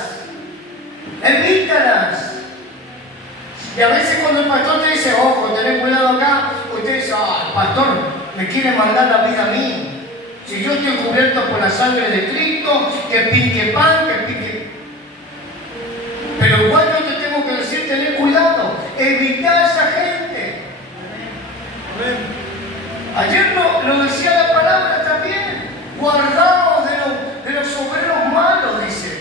Y a veces cuando el pastor te dice: ojo, tened cuidado acá, usted dice: el pastor me quiere mandar la vida a mí. Si yo estoy cubierto por la sangre de Cristo, que pique pan, que pique. Pero igual yo te tengo que decir: tened cuidado, evita a esa gente. Ayer lo decía la palabra también: guardaos de los obreros malos, dice,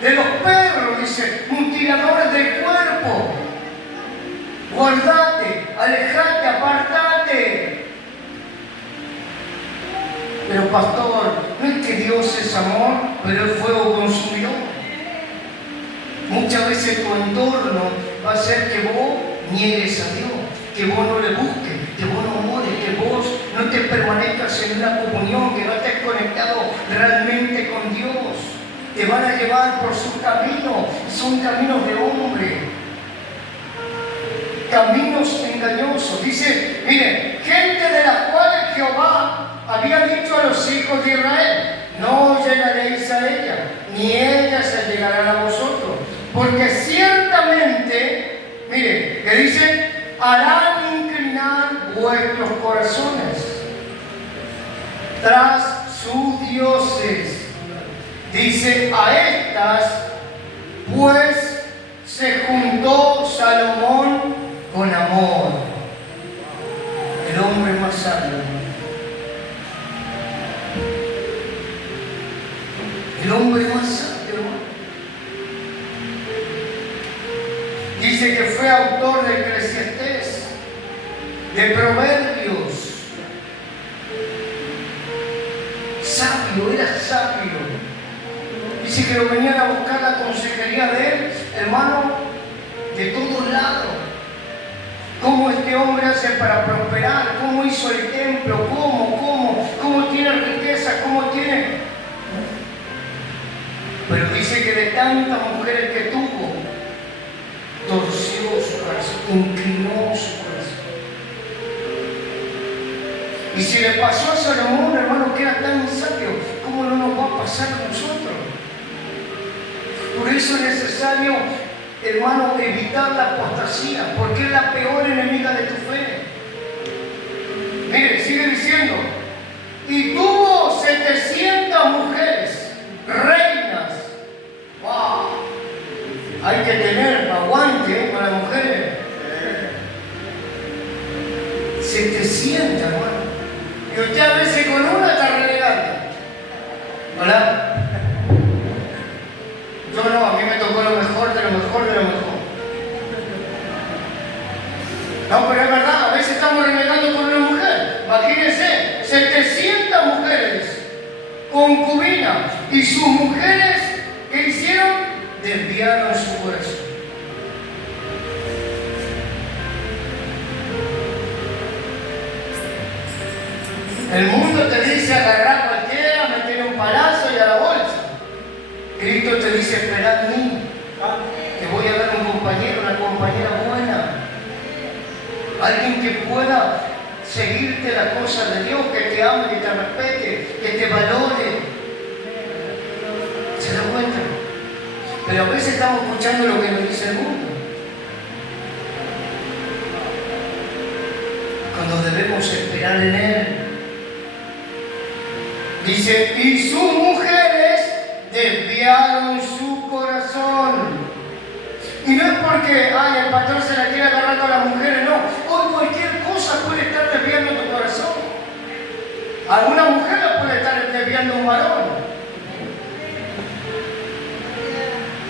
de los perros, dice, mutiladores del cuerpo. Guardate, alejate, apartate. Pero pastor, no es que Dios es amor, pero el fuego consumidor. Muchas veces tu entorno va a hacer que vos niegues a Dios, que vos no le busques, que vos no ores, que vos no te permanezcas en una comunión, que no estés conectado realmente con Dios. Te van a llevar por sus caminos, son caminos de hombre, caminos engañosos. Dice, mire, gente de la cual Jehová había dicho a los hijos de Israel: no llegaréis a ella, ni ellas se llegarán a vosotros, porque ciertamente, mire, que dice: harán inclinar vuestros corazones tras sus dioses. Dice: a estas pues se juntó Salomón con amor, el hombre más sabio, el hombre más sabio. Dice que fue autor de Eclesiastés, de Proverbios. Sabio, era sabio. Dice que lo venían a buscar la consejería de él, hermano, de todos lados. ¿Cómo este hombre hace para prosperar? ¿Cómo hizo el templo? ¿Cómo tiene riqueza? ¿Cómo tiene? Pero dice que de tantas mujeres que tuvo, torció su corazón, inclinó su corazón. Y si le pasó a Salomón, hermano, que era tan sabio, ¿cómo no nos va a pasar a nosotros? Por eso es necesario, hermano, evitar la apostasía, porque es la peor enemiga de tu fe. Mire, sigue diciendo: y tuvo 700 mujeres, reinas. ¡Wow! Hay que tener aguante para las mujeres. 700, hermano. Y usted a veces con una está renegando. ¿Hola? Yo no, a mí me tocó lo mejor de lo mejor de lo mejor. No, pero es verdad, a veces estamos renegando con una mujer. Imagínense, 700 mujeres concubinas, y sus mujeres, ¿qué hicieron? Desviaron su corazón. El mundo te dice: agarrar cualquiera, meter un palazo y a la bolsa. Cristo te dice: esperad en mí, te voy a dar un compañero, una compañera buena, alguien que pueda seguirte las cosas de Dios, que te ame, que te respete, que te valore. ¿Se da cuenta? Pero a veces estamos escuchando lo que nos dice el mundo, cuando debemos esperar en Él. Dice: y sus mujeres desviaron su corazón. Y no es porque el pastor se la quiere agarrar con las mujeres, no. Hoy Alguna mujer la puede estar desviando un varón.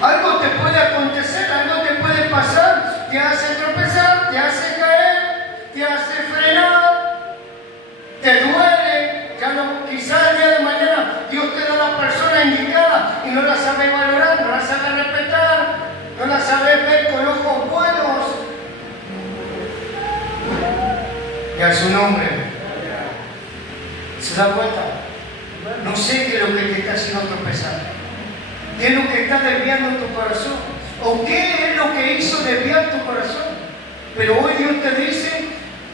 Algo te puede acontecer, algo te puede pasar, te hace tropezar, te hace caer, te hace frenar, te duele, ya no, quizás el día de mañana Dios te da la persona indicada y no la sabe valorar, no la sabe respetar, no la sabe ver con ojos buenos. Y a su nombre. ¿Se da cuenta? No sé qué es lo que te está haciendo tropezar. ¿Qué es lo que está desviando tu corazón? ¿O qué es lo que hizo desviar tu corazón? Pero hoy Dios te dice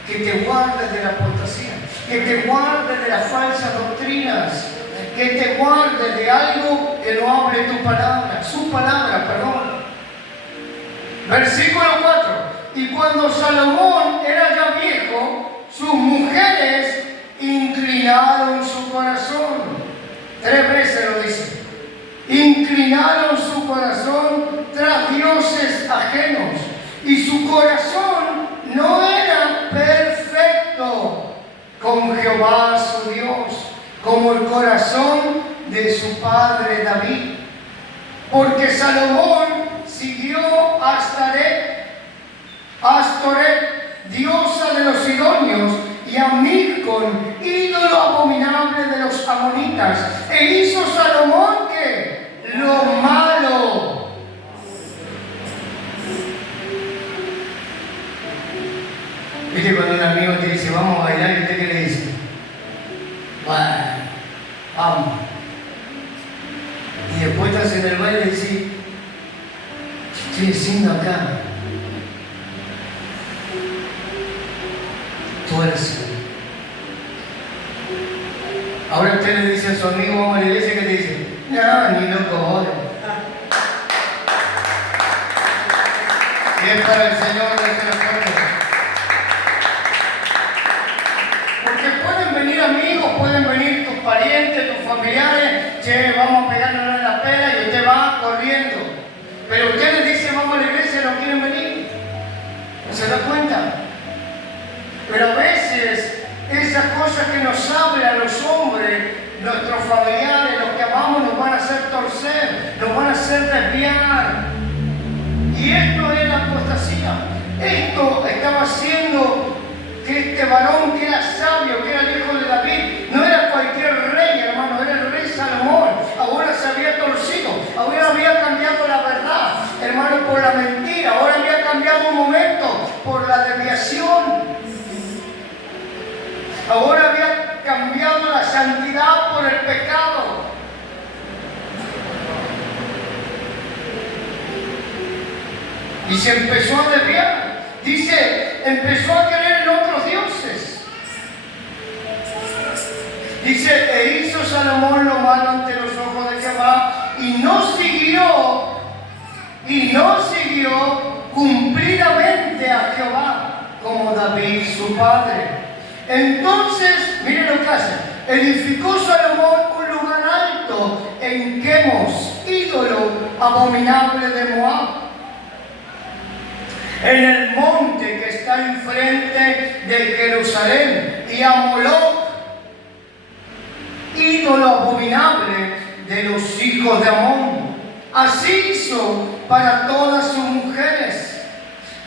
que te guardes de la apostasía, que te guardes de las falsas doctrinas, que te guardes de algo que no hable tu palabra, su palabra, perdón. Versículo 4. Y cuando Salomón era ya viejo, sus mujeres inclinaron su corazón. 3 veces lo dice. Inclinaron su corazón tras dioses ajenos, y su corazón no era perfecto con Jehová su Dios, como el corazón de su padre David. Porque Salomón siguió a Astoret, diosa de los sidonios, y a Milcom, ídolo abominable de los amonitas. E hizo Salomón que lo malo. Viste cuando un amigo te dice vamos a bailar, y usted qué le dice, bueno, vamos. Y después estás en el baile y dices, ¿qué estoy haciendo acá? Tuerce. Ahora usted le dice a su amigo vamos a la iglesia, ¿qué te dice? No, ni loco ahora. Y es para el Señor de este fuerte. Porque pueden venir amigos, pueden venir tus parientes, tus familiares, che, vamos a pegarnos en la pera, y usted va corriendo. Pero usted les dice vamos a la iglesia y no quieren venir. ¿Se da cuenta? Pero a veces esas cosas que nos hablan los hombres, nuestros familiares, los que amamos, nos van a hacer torcer, nos van a hacer desviar. Y esto es la apostasía. Esto estaba haciendo que este varón, que era sabio, que era el hijo de David, no era cualquier rey, hermano, era el rey Salomón. Ahora se había torcido, ahora había cambiado la verdad, hermano, por la mentira, ahora había cambiado un momento por la desviación. Ahora había cambiado la santidad por el pecado. Y se empezó a desviar. Dice, empezó a creer en otros dioses. Dice, e hizo Salomón lo malo ante los ojos de Jehová, y no siguió cumplidamente a Jehová, como David su padre. Entonces, miren lo que hace. Edificó Salomón un lugar alto en Quemos, ídolo abominable de Moab, en el monte que está enfrente de Jerusalén, y a Moloc, ídolo abominable de los hijos de Amón. Así hizo para todas sus mujeres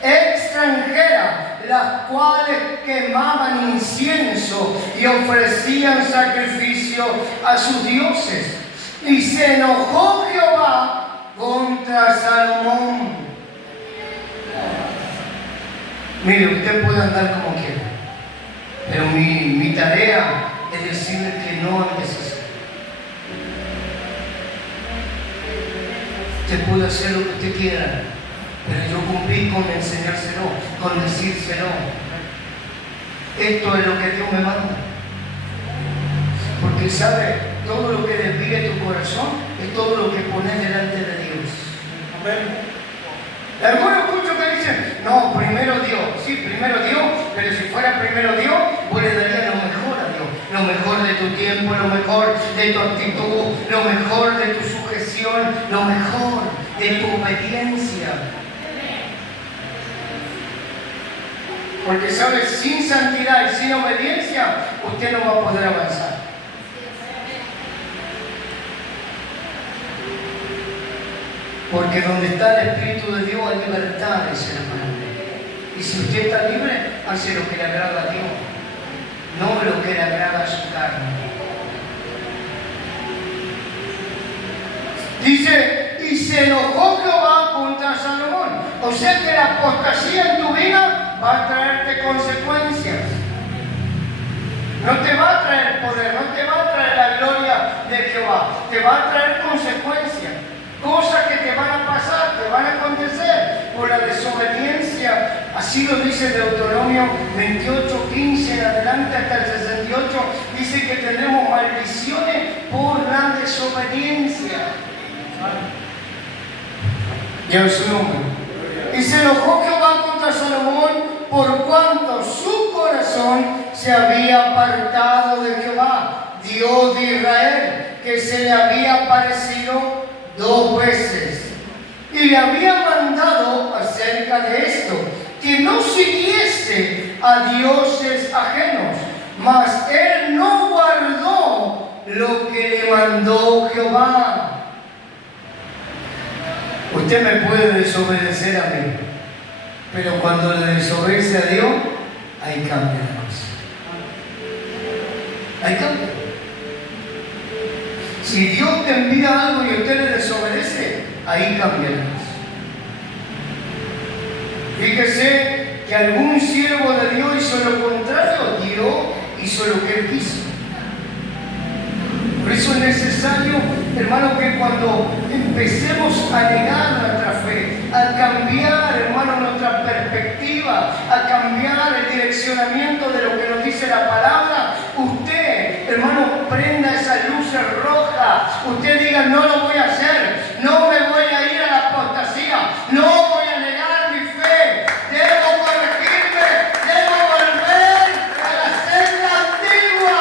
extranjeras, las cuales quemaban incienso y ofrecían sacrificio a sus dioses. Y se enojó Jehová contra Salomón. Mire, usted puede andar como quiera, pero mi tarea es decirle que no es necesario. Usted puede hacer lo que usted quiera, pero yo cumplí con enseñárselo, con decírselo. Esto es lo que Dios me manda. Porque sabe, todo lo que desvíe tu corazón es todo lo que pones delante de Dios. Amén. Algunos escucho que dicen, no, primero Dios. Sí, primero Dios, pero si fuera primero Dios, vos le darías lo mejor a Dios. Lo mejor de tu tiempo, lo mejor de tu actitud, lo mejor de tu sujeción, lo mejor de tu obediencia. Porque, ¿sabes? Sin santidad y sin obediencia, usted no va a poder avanzar. Porque donde está el Espíritu de Dios hay libertad, dice la palabra. Y si usted está libre, hace lo que le agrada a Dios, no lo que le agrada a su carne. Dice, y se enojó Jehová contra Salomón. O sea que la apostasía en tu vida va a traerte consecuencias. No te va a traer poder, no te va a traer la gloria de Jehová, te va a traer consecuencias. Cosas que te van a pasar, te van a acontecer por la desobediencia. Así lo dice Deuteronomio 28, 15 en adelante hasta el 68. Dice que tendremos maldiciones por la desobediencia. Y en su nombre. Y se enojó Jehová contra Salomón por cuanto su corazón se había apartado de Jehová, Dios de Israel, que se le había aparecido 2 veces. Y le había mandado acerca de esto, que no siguiese a dioses ajenos, mas él no guardó lo que le mandó Jehová. Usted me puede desobedecer a mí, pero cuando le desobedece a Dios, ahí cambia la cosa. Ahí cambia. Si Dios te envía algo y usted le desobedece, ahí cambia la cosa. Fíjese que algún siervo de Dios hizo lo contrario, Dios hizo lo que él quiso. Por eso es necesario, hermano, que cuando empecemos a negar nuestra fe, a cambiar, hermano, nuestra perspectiva, a cambiar el direccionamiento de lo que nos dice la palabra, usted, hermano, prenda esas luces rojas. Usted diga, no lo voy a hacer, no me voy a ir a la apostasía, no voy a negar mi fe, debo corregirme, debo volver a la senda antigua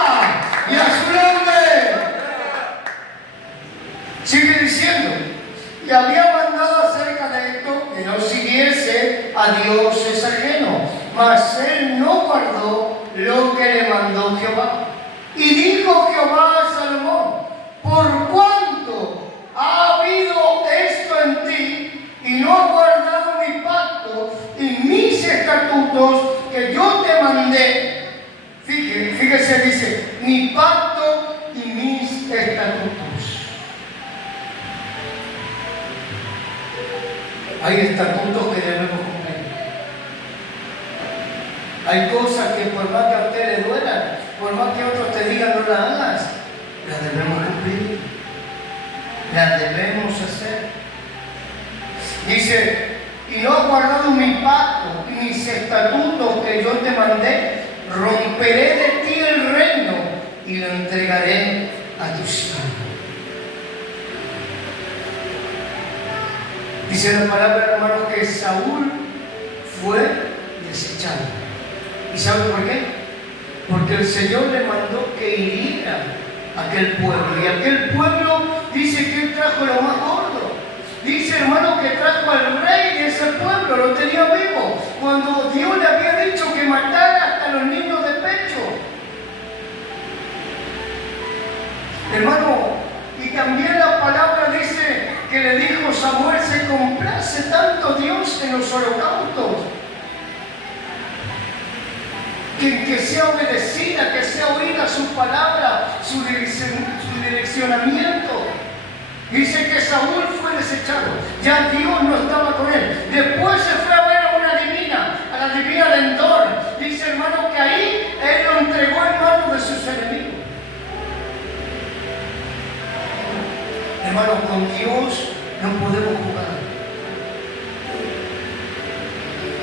y a su nombre. Sigue diciendo, y había mandado acerca de esto que no siguiese a dioses ajenos, mas él no guardó lo que le mandó Jehová. Y dijo Jehová a Salomón, por cuanto ha habido esto en ti, y no has guardado mi pacto y mis estatutos que yo te mandé. Fíjese, dice, mi pacto y mis estatutos. Hay estatutos que debemos cumplir. Hay cosas que por más que a usted le duelan, por más que otros te digan no las hagas, las debemos cumplir. Las debemos hacer. Dice, y no has guardado mi pacto y mis estatutos que yo te mandé, romperé de ti el reino y lo entregaré a tus hijos. Dice la palabra, hermanos, que Saúl fue desechado. ¿Y sabe por qué? Porque el Señor le mandó que hiriera a aquel pueblo. Y aquel pueblo dice que él trajo lo más gordo. Dice, hermano, que trajo al rey de ese pueblo, lo tenía vivo. Cuando Dios le había dicho que matara hasta los niños de pecho. Hermano, y también la palabra dice que le dijo Samuel, se complace tanto Dios en los holocaustos, que sea obedecida, que sea oída su palabra, su direccionamiento. Dice que Saúl fue desechado, ya Dios no estaba con él. Después se fue a ver a una divina, a la divina de Endor. Dice, hermano, que ahí él lo entregó en manos de sus enemigos. Hermano, con Dios no podemos jugar.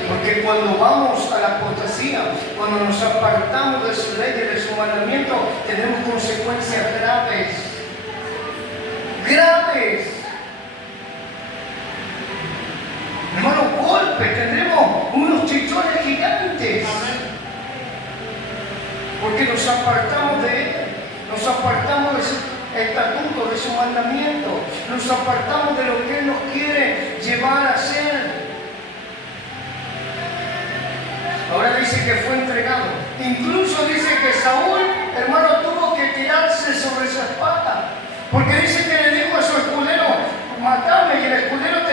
Porque cuando vamos a la apostasía, cuando nos apartamos de su ley y de su mandamiento, tenemos consecuencias graves. Graves. Hermano, golpes, tendremos unos chichones gigantes. Porque nos apartamos de Él, nos apartamos de su estatuto, de su mandamiento, nos apartamos de lo que Él nos quiere llevar a hacer. Ahora dice que fue entregado. Incluso dice que Saúl, hermano, tuvo que tirarse sobre su espada. Porque dice que le dijo a su escudero, matame, y el escudero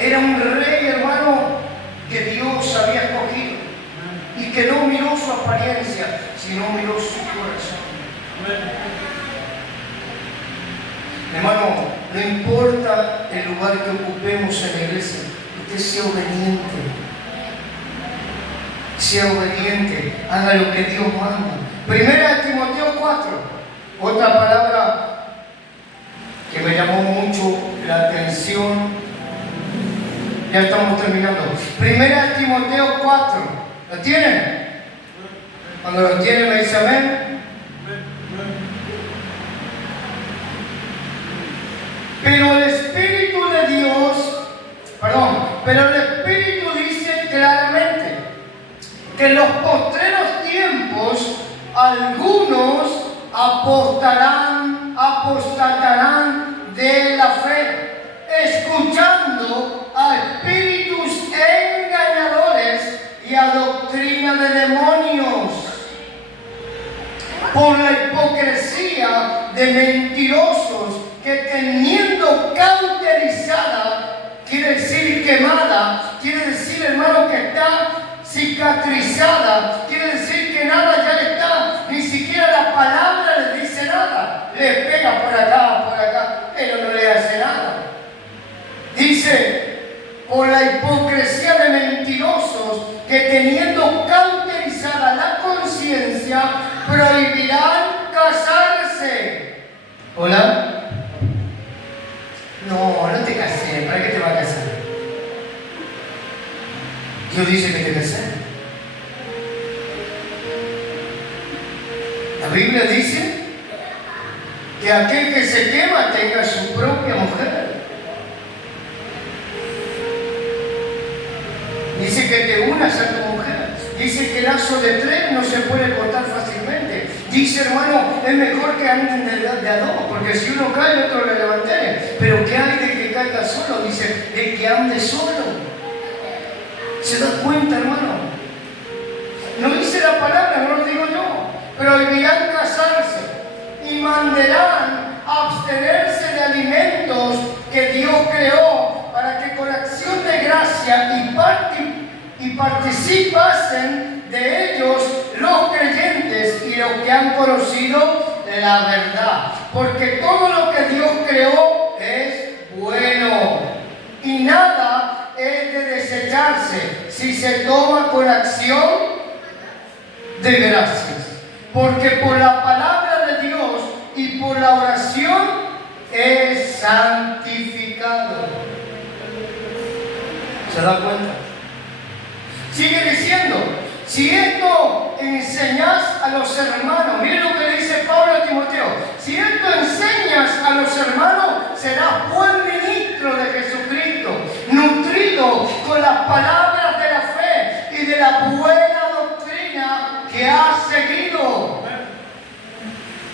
Era un rey, hermano, que Dios había escogido y que no miró su apariencia, sino miró su corazón. Hermano, no importa el lugar que ocupemos en la iglesia, usted sea obediente. Sea obediente, haga lo que Dios manda. Primera de Timoteo 4, otra palabra que me llamó mucho la atención. Ya estamos terminando. Primera de Timoteo 4, ¿lo tienen? Cuando lo tienen me dice amén. Pero el Espíritu de Dios, pero el Espíritu dice claramente que en los postreros tiempos algunos apostatarán de la fe, escuchando a espíritus engañadores y a doctrina de demonios, por la hipocresía de mentirosos que teniendo cauterizada, quiere decir quemada, quiere decir, hermano, que está cicatrizada, quiere decir que nada ya le está, ni siquiera la palabra le dice nada, le pega por acá, pero no le hace nada. Dice, por la hipocresía de mentirosos que teniendo cauterizada la conciencia, prohibirán casarse. ¿Hola? No te cases, ¿para qué te vas a casar? Dios dice que te cases. La Biblia dice que aquel que se quema tenga su propia mujer. Dice que te unas a tu mujer. Dice que el lazo de tres no se puede cortar fácilmente. Dice, hermano, es mejor que anden de a dos, porque si uno cae, otro le levantaré. Pero ¿qué hay de que caiga solo? Dice, de que ande solo. ¿Se da cuenta, hermano? No dice la palabra, no lo digo yo. Prohibirán casarse y mandarán a abstenerse de alimentos que Dios creó para que con acción de gracia y participasen de ellos los creyentes y los que han conocido la verdad. Porque todo lo que Dios creó es bueno y nada es de desecharse si se toma con acción de gracias. Porque por la palabra de Dios y por la oración es santificado. ¿Se da cuenta? Sigue diciendo, si esto enseñas a los hermanos, miren lo que dice Pablo a Timoteo, si esto enseñas a los hermanos, serás buen ministro de Jesucristo, nutrido con las palabras de la fe y de la buena doctrina que has seguido.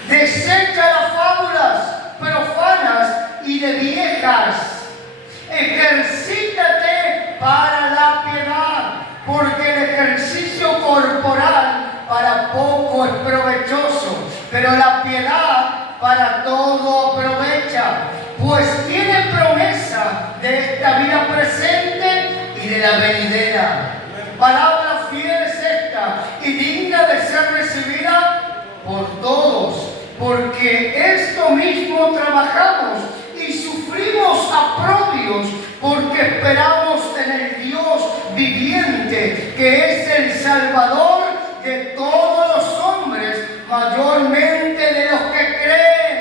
Desecha las fábulas profanas y de viejas. Ejercítate para la piedad, porque el ejercicio corporal para poco es provechoso, pero la piedad para todo aprovecha, pues tiene promesa de esta vida presente y de la venidera. Palabra fiel es esta y digna de ser recibida por todos, porque esto mismo trabajamos y sufrimos aprobios, porque esperamos en el Dios viviente, que es el Salvador de todos los hombres, mayormente de los que creen.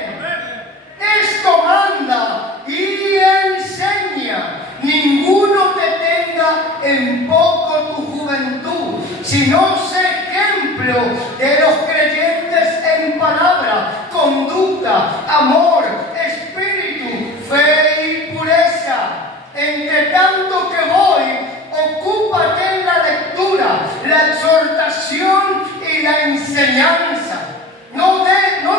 Esto manda y enseña. Ninguno te tenga en poco tu juventud, sino sé ejemplo de los creyentes en palabra, conducta, amor, espíritu, fe y pureza. Entre tanto que voy, ocúpate en la lectura, la exhortación y la enseñanza. No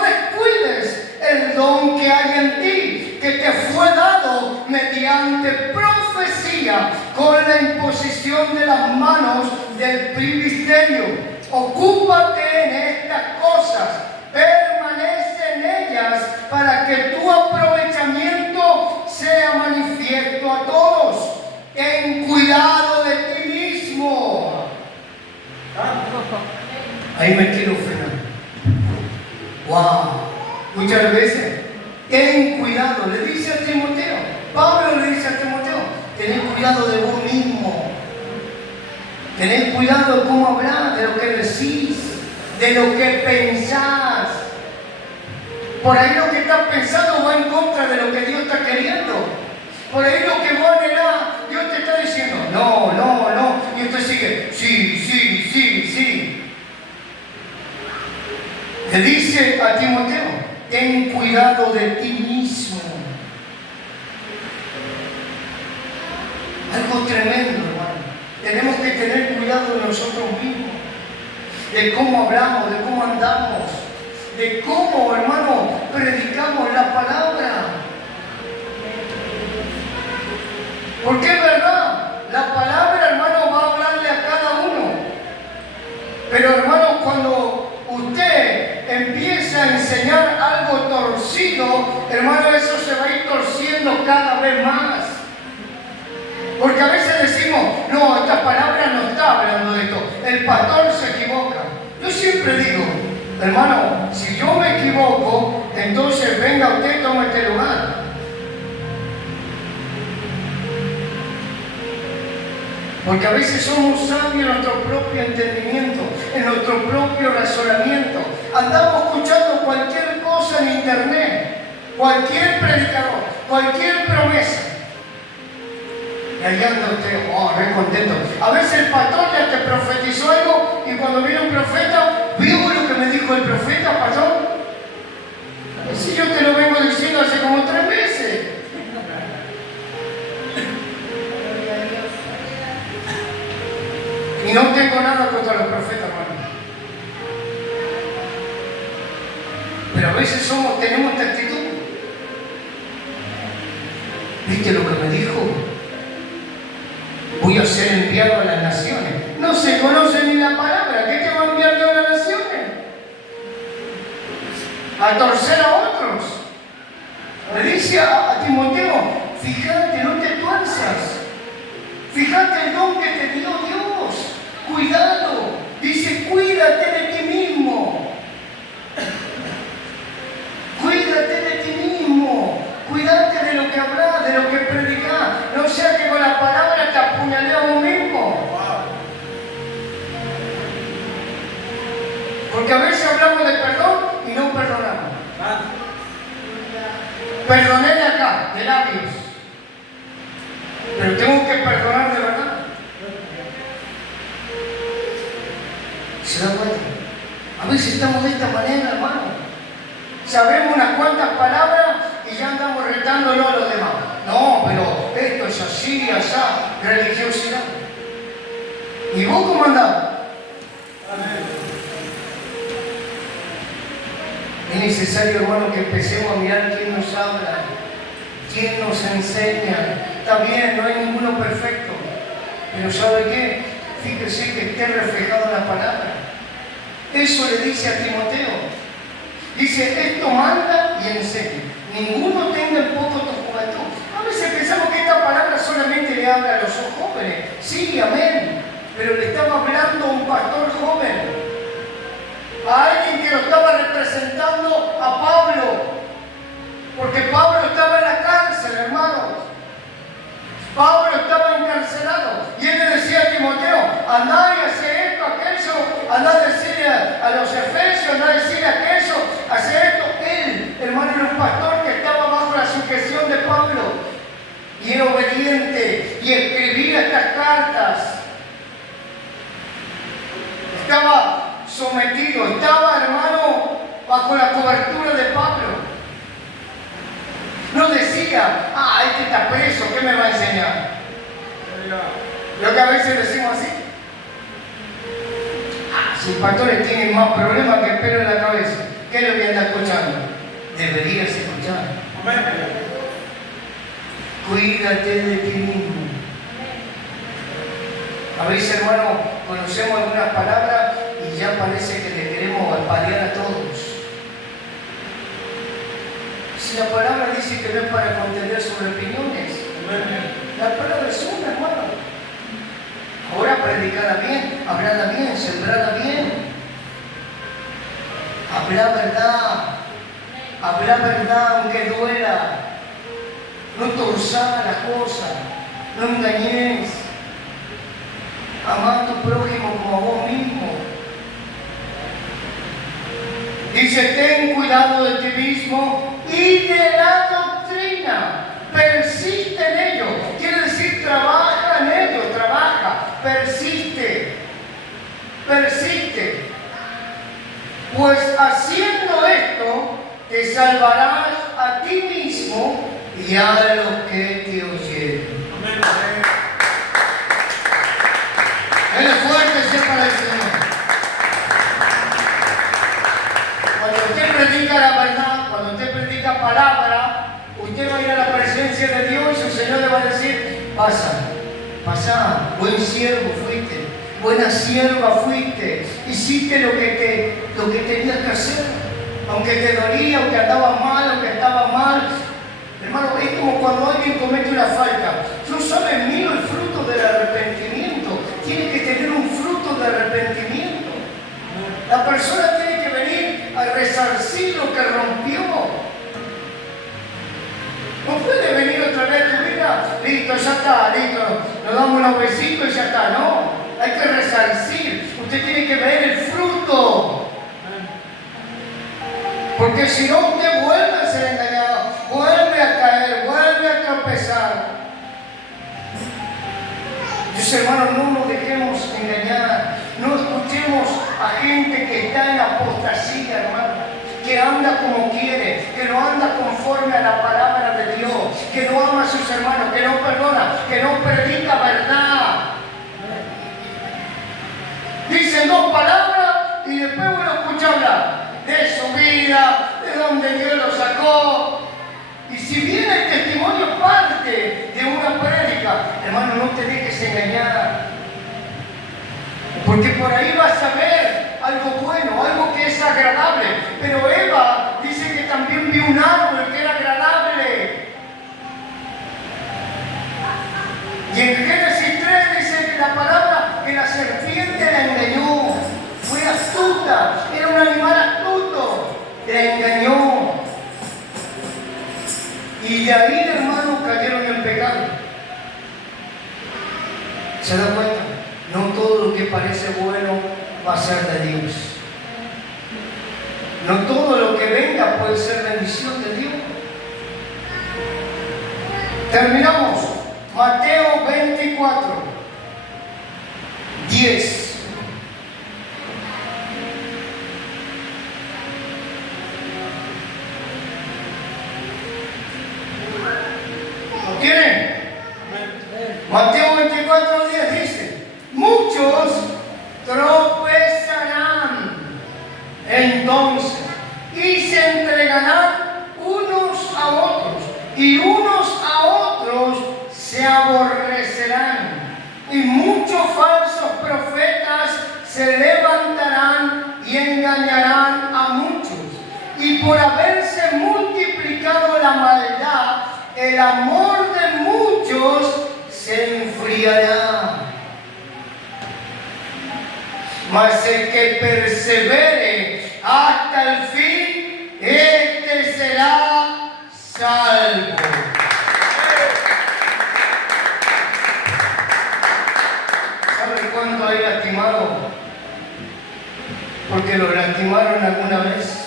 descuides el don que hay en ti, que te fue dado mediante profecía con la imposición de las manos del presbiterio. Ocúpate en estas cosas, permanece en ellas para que tu aprovechamiento sea manifiesto a todos. ten cuidado de ti mismo. Ahí me quiero frenar. Wow. Muchas veces, ten cuidado, le dice a Timoteo. Pablo le dice a Timoteo, tened cuidado de vos mismo. Tened cuidado de cómo hablar, de lo que decís, de lo que pensás. Por ahí lo que estás pensando va en contra de lo que Dios está queriendo. Por ahí lo que vos anhelás, Dios te está diciendo, no, no, no. Y usted sigue, sí, sí, sí, sí. Le dice a Timoteo, ten cuidado de ti mismo. Algo tremendo, hermano. Tenemos que tener cuidado de nosotros mismos, de cómo hablamos, de cómo andamos, de cómo, hermano, predicamos la palabra. Porque es verdad, la palabra, hermano, va a hablarle a cada uno. Pero, hermano, cuando usted empieza a enseñar algo torcido, hermano, eso se va a ir torciendo cada vez más. Porque a veces decimos, no, esta palabra no está hablando de esto, el pastor se equivoca. Yo siempre digo, hermano, si yo me equivoco, entonces venga usted y tome este lugar. Porque a veces somos sabios en nuestro propio entendimiento, en nuestro propio razonamiento. Andamos escuchando cualquier cosa en internet, cualquier predicador, cualquier promesa. Y ahí anda usted, re contento. A veces el pastor ya te profetizó algo y cuando viene un profeta, ¿vio lo que me dijo el profeta, pastor? Si yo te lo vengo diciendo hace como 3 meses. Y no tengo nada contra los profetas, hermano. Pero a veces tenemos esta actitud. ¿Viste lo que me dijo? Voy a ser enviado a las naciones. No se conoce ni la palabra. ¿Qué te va a enviar yo a las naciones? A torcer a otros. Le dice a Timoteo, fíjate, no te tuerzas. Fíjate el don que te dio Dios. Cuidado. Dice, cuídate de ti mismo. Cuídate de ti mismo. Cuídate de lo que hablas, de lo que predicas. No sea que con la palabra te apuñale a vos mismo. Porque a veces hablamos de perdón y no perdonamos. Perdoné de acá, de labios. Pero tengo que perdonar de verdad. ¿Se da cuenta? A veces estamos de esta manera, hermano. Sabemos unas cuantas palabras y ya andamos retándolo a los demás. No, pero esto es así, asá, religiosidad. ¿Y vos cómo andás? Es necesario, hermano, que empecemos a mirar quién nos habla, quién nos enseña. Está bien, no hay ninguno perfecto. Pero ¿sabe qué? Fíjese que esté reflejado en la palabra. Eso le dice a Timoteo. Dice, esto manda y enseña. Ninguno tenga en poco tu juventud. A veces pensamos que esta palabra solamente le habla a los jóvenes. Sí, amén. Pero le estaba hablando a un pastor joven. A alguien que lo estaba representando a Pablo. Porque Pablo estaba en la cárcel, hermanos. Pablo estaba encarcelado. Y él le decía a Timoteo, andá y hace esto, aquello. Andá a decirle a los efesios, andá a decirle aquello, hace esto. Él, hermano, era un pastor que estaba bajo la sujeción de Pablo. Y era obediente. Y escribía estas cartas. Estaba sometido, estaba, hermano, bajo la cobertura de Pablo. No decía, este está preso, ¿qué me va a enseñar? Lo que a veces decimos así. Si pastores tienen más problemas que pelo en la cabeza, ¿qué es lo que anda escuchando? Deberías escuchar. Cuídate de ti mismo. A veces, hermano, conocemos algunas palabras y ya parece que le queremos paliar a todos. Si la palabra dice que no es para contender sobre opiniones, la palabra es una, hermano. predicarla bien, hablarla bien, sembrarla bien. Habla verdad aunque duela. No torzar las cosas, no engañes. Amá a tu prójimo como a vos mismo. Dice, ten cuidado de ti mismo y de la doctrina. Persiste en ello. Quiere decir, trabaja en ello, trabaja, persiste. Pues haciendo esto, te salvarás a ti mismo y a los que te oyen. Amén. El fuerte sea para el Señor. Cuando usted predica la verdad, cuando usted predica palabra, usted va a ir a la presencia de Dios y el Señor le va a decir, pasa, buen siervo fuiste, buena sierva fuiste, hiciste lo que tenías que hacer, aunque te dolía, aunque andabas mal, aunque estabas mal. Hermano, es como cuando alguien comete una falta. No sabe mío el fruto del arrepentimiento. Tiene que tener un fruto de arrepentimiento. La persona tiene que venir a resarcir lo que rompió. No puede venir otra vez a tu vida, listo, ya está, listo, nos damos unos besitos y ya está. No, hay que resarcir. Usted tiene que ver el fruto. Porque si no, usted vuelve a ser engañado, vuelve a caer, vuelve a tropezar. Dios, hermano, no nos dejemos engañar. No escuchemos a gente que está en apostasía, hermano, que anda como quiere, que no anda conforme a la palabra de Dios, que no ama a sus hermanos, que no perdona, que no predica verdad. Dicen dos palabras y después uno escucha hablar de su vida, de donde Dios lo sacó. Y si bien el testimonio parte de una prédica, hermano, no te dejes engañar. Porque por ahí vas a ver algo bueno, algo que es agradable. Pero Eva dice que también vio un árbol que era agradable. Y en Génesis 3 dice la palabra que la serpiente la engañó. Fue astuta, era un animal astuto, la engañó. Y de ahí, hermano, cayeron en pecado. ¿Se da cuenta? No todo lo que parece bueno va a ser de Dios. No todo lo que venga puede ser bendición de Dios. Terminamos. Mateo 24, 10. ¿Lo tienen? Mateo 24, 10 dice, muchos tropezarán entonces y se entregarán unos a otros y unos a otros se aborrecerán y muchos falsos profetas se levantarán y engañarán a muchos. Y por haberse multiplicado la maldad, el amor de muchos se enfriará. Mas el que persevere hasta el fin, este será salvo. ¿Sabe cuánto hay lastimado? Porque lo lastimaron alguna vez.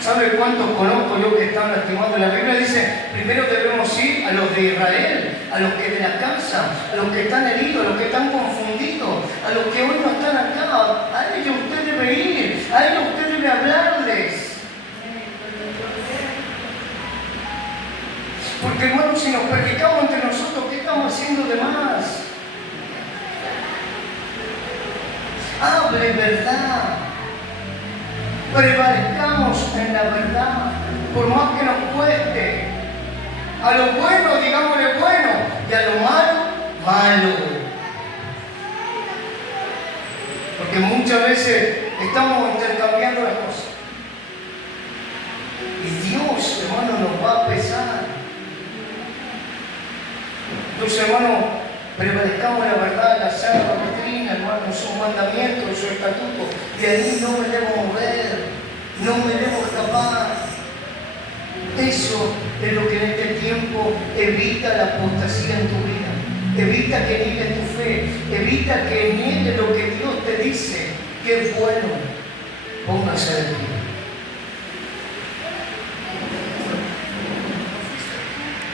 ¿Sabe cuántos conozco yo que están lastimados? La Biblia dice, primero debemos ir a los de Israel, a los que de la casa, a los que están heridos, a los que están confundidos, a los que hoy no están acá. A ellos usted debe ir, a ellos usted debe hablarles. Porque, hermanos, si nos predicamos entre nosotros, ¿qué estamos haciendo de más? Hable verdad. Prevalezcamos en la verdad, por más que nos cueste. A lo bueno, digámosle bueno, y a lo malo, malo. Porque muchas veces estamos intercambiando las cosas. Y Dios, hermano, nos va a pesar. Entonces, hermano, prevalezcamos la verdad, la sana doctrina, hermano, son mandamientos, son estatutos. De ahí no me debo mover, no me debo escapar. Eso es lo que en este tiempo evita la apostasía en tu vida. Evita que niegues tu fe. Evita que niegues lo que Dios te dice que es bueno. Póngase de pie.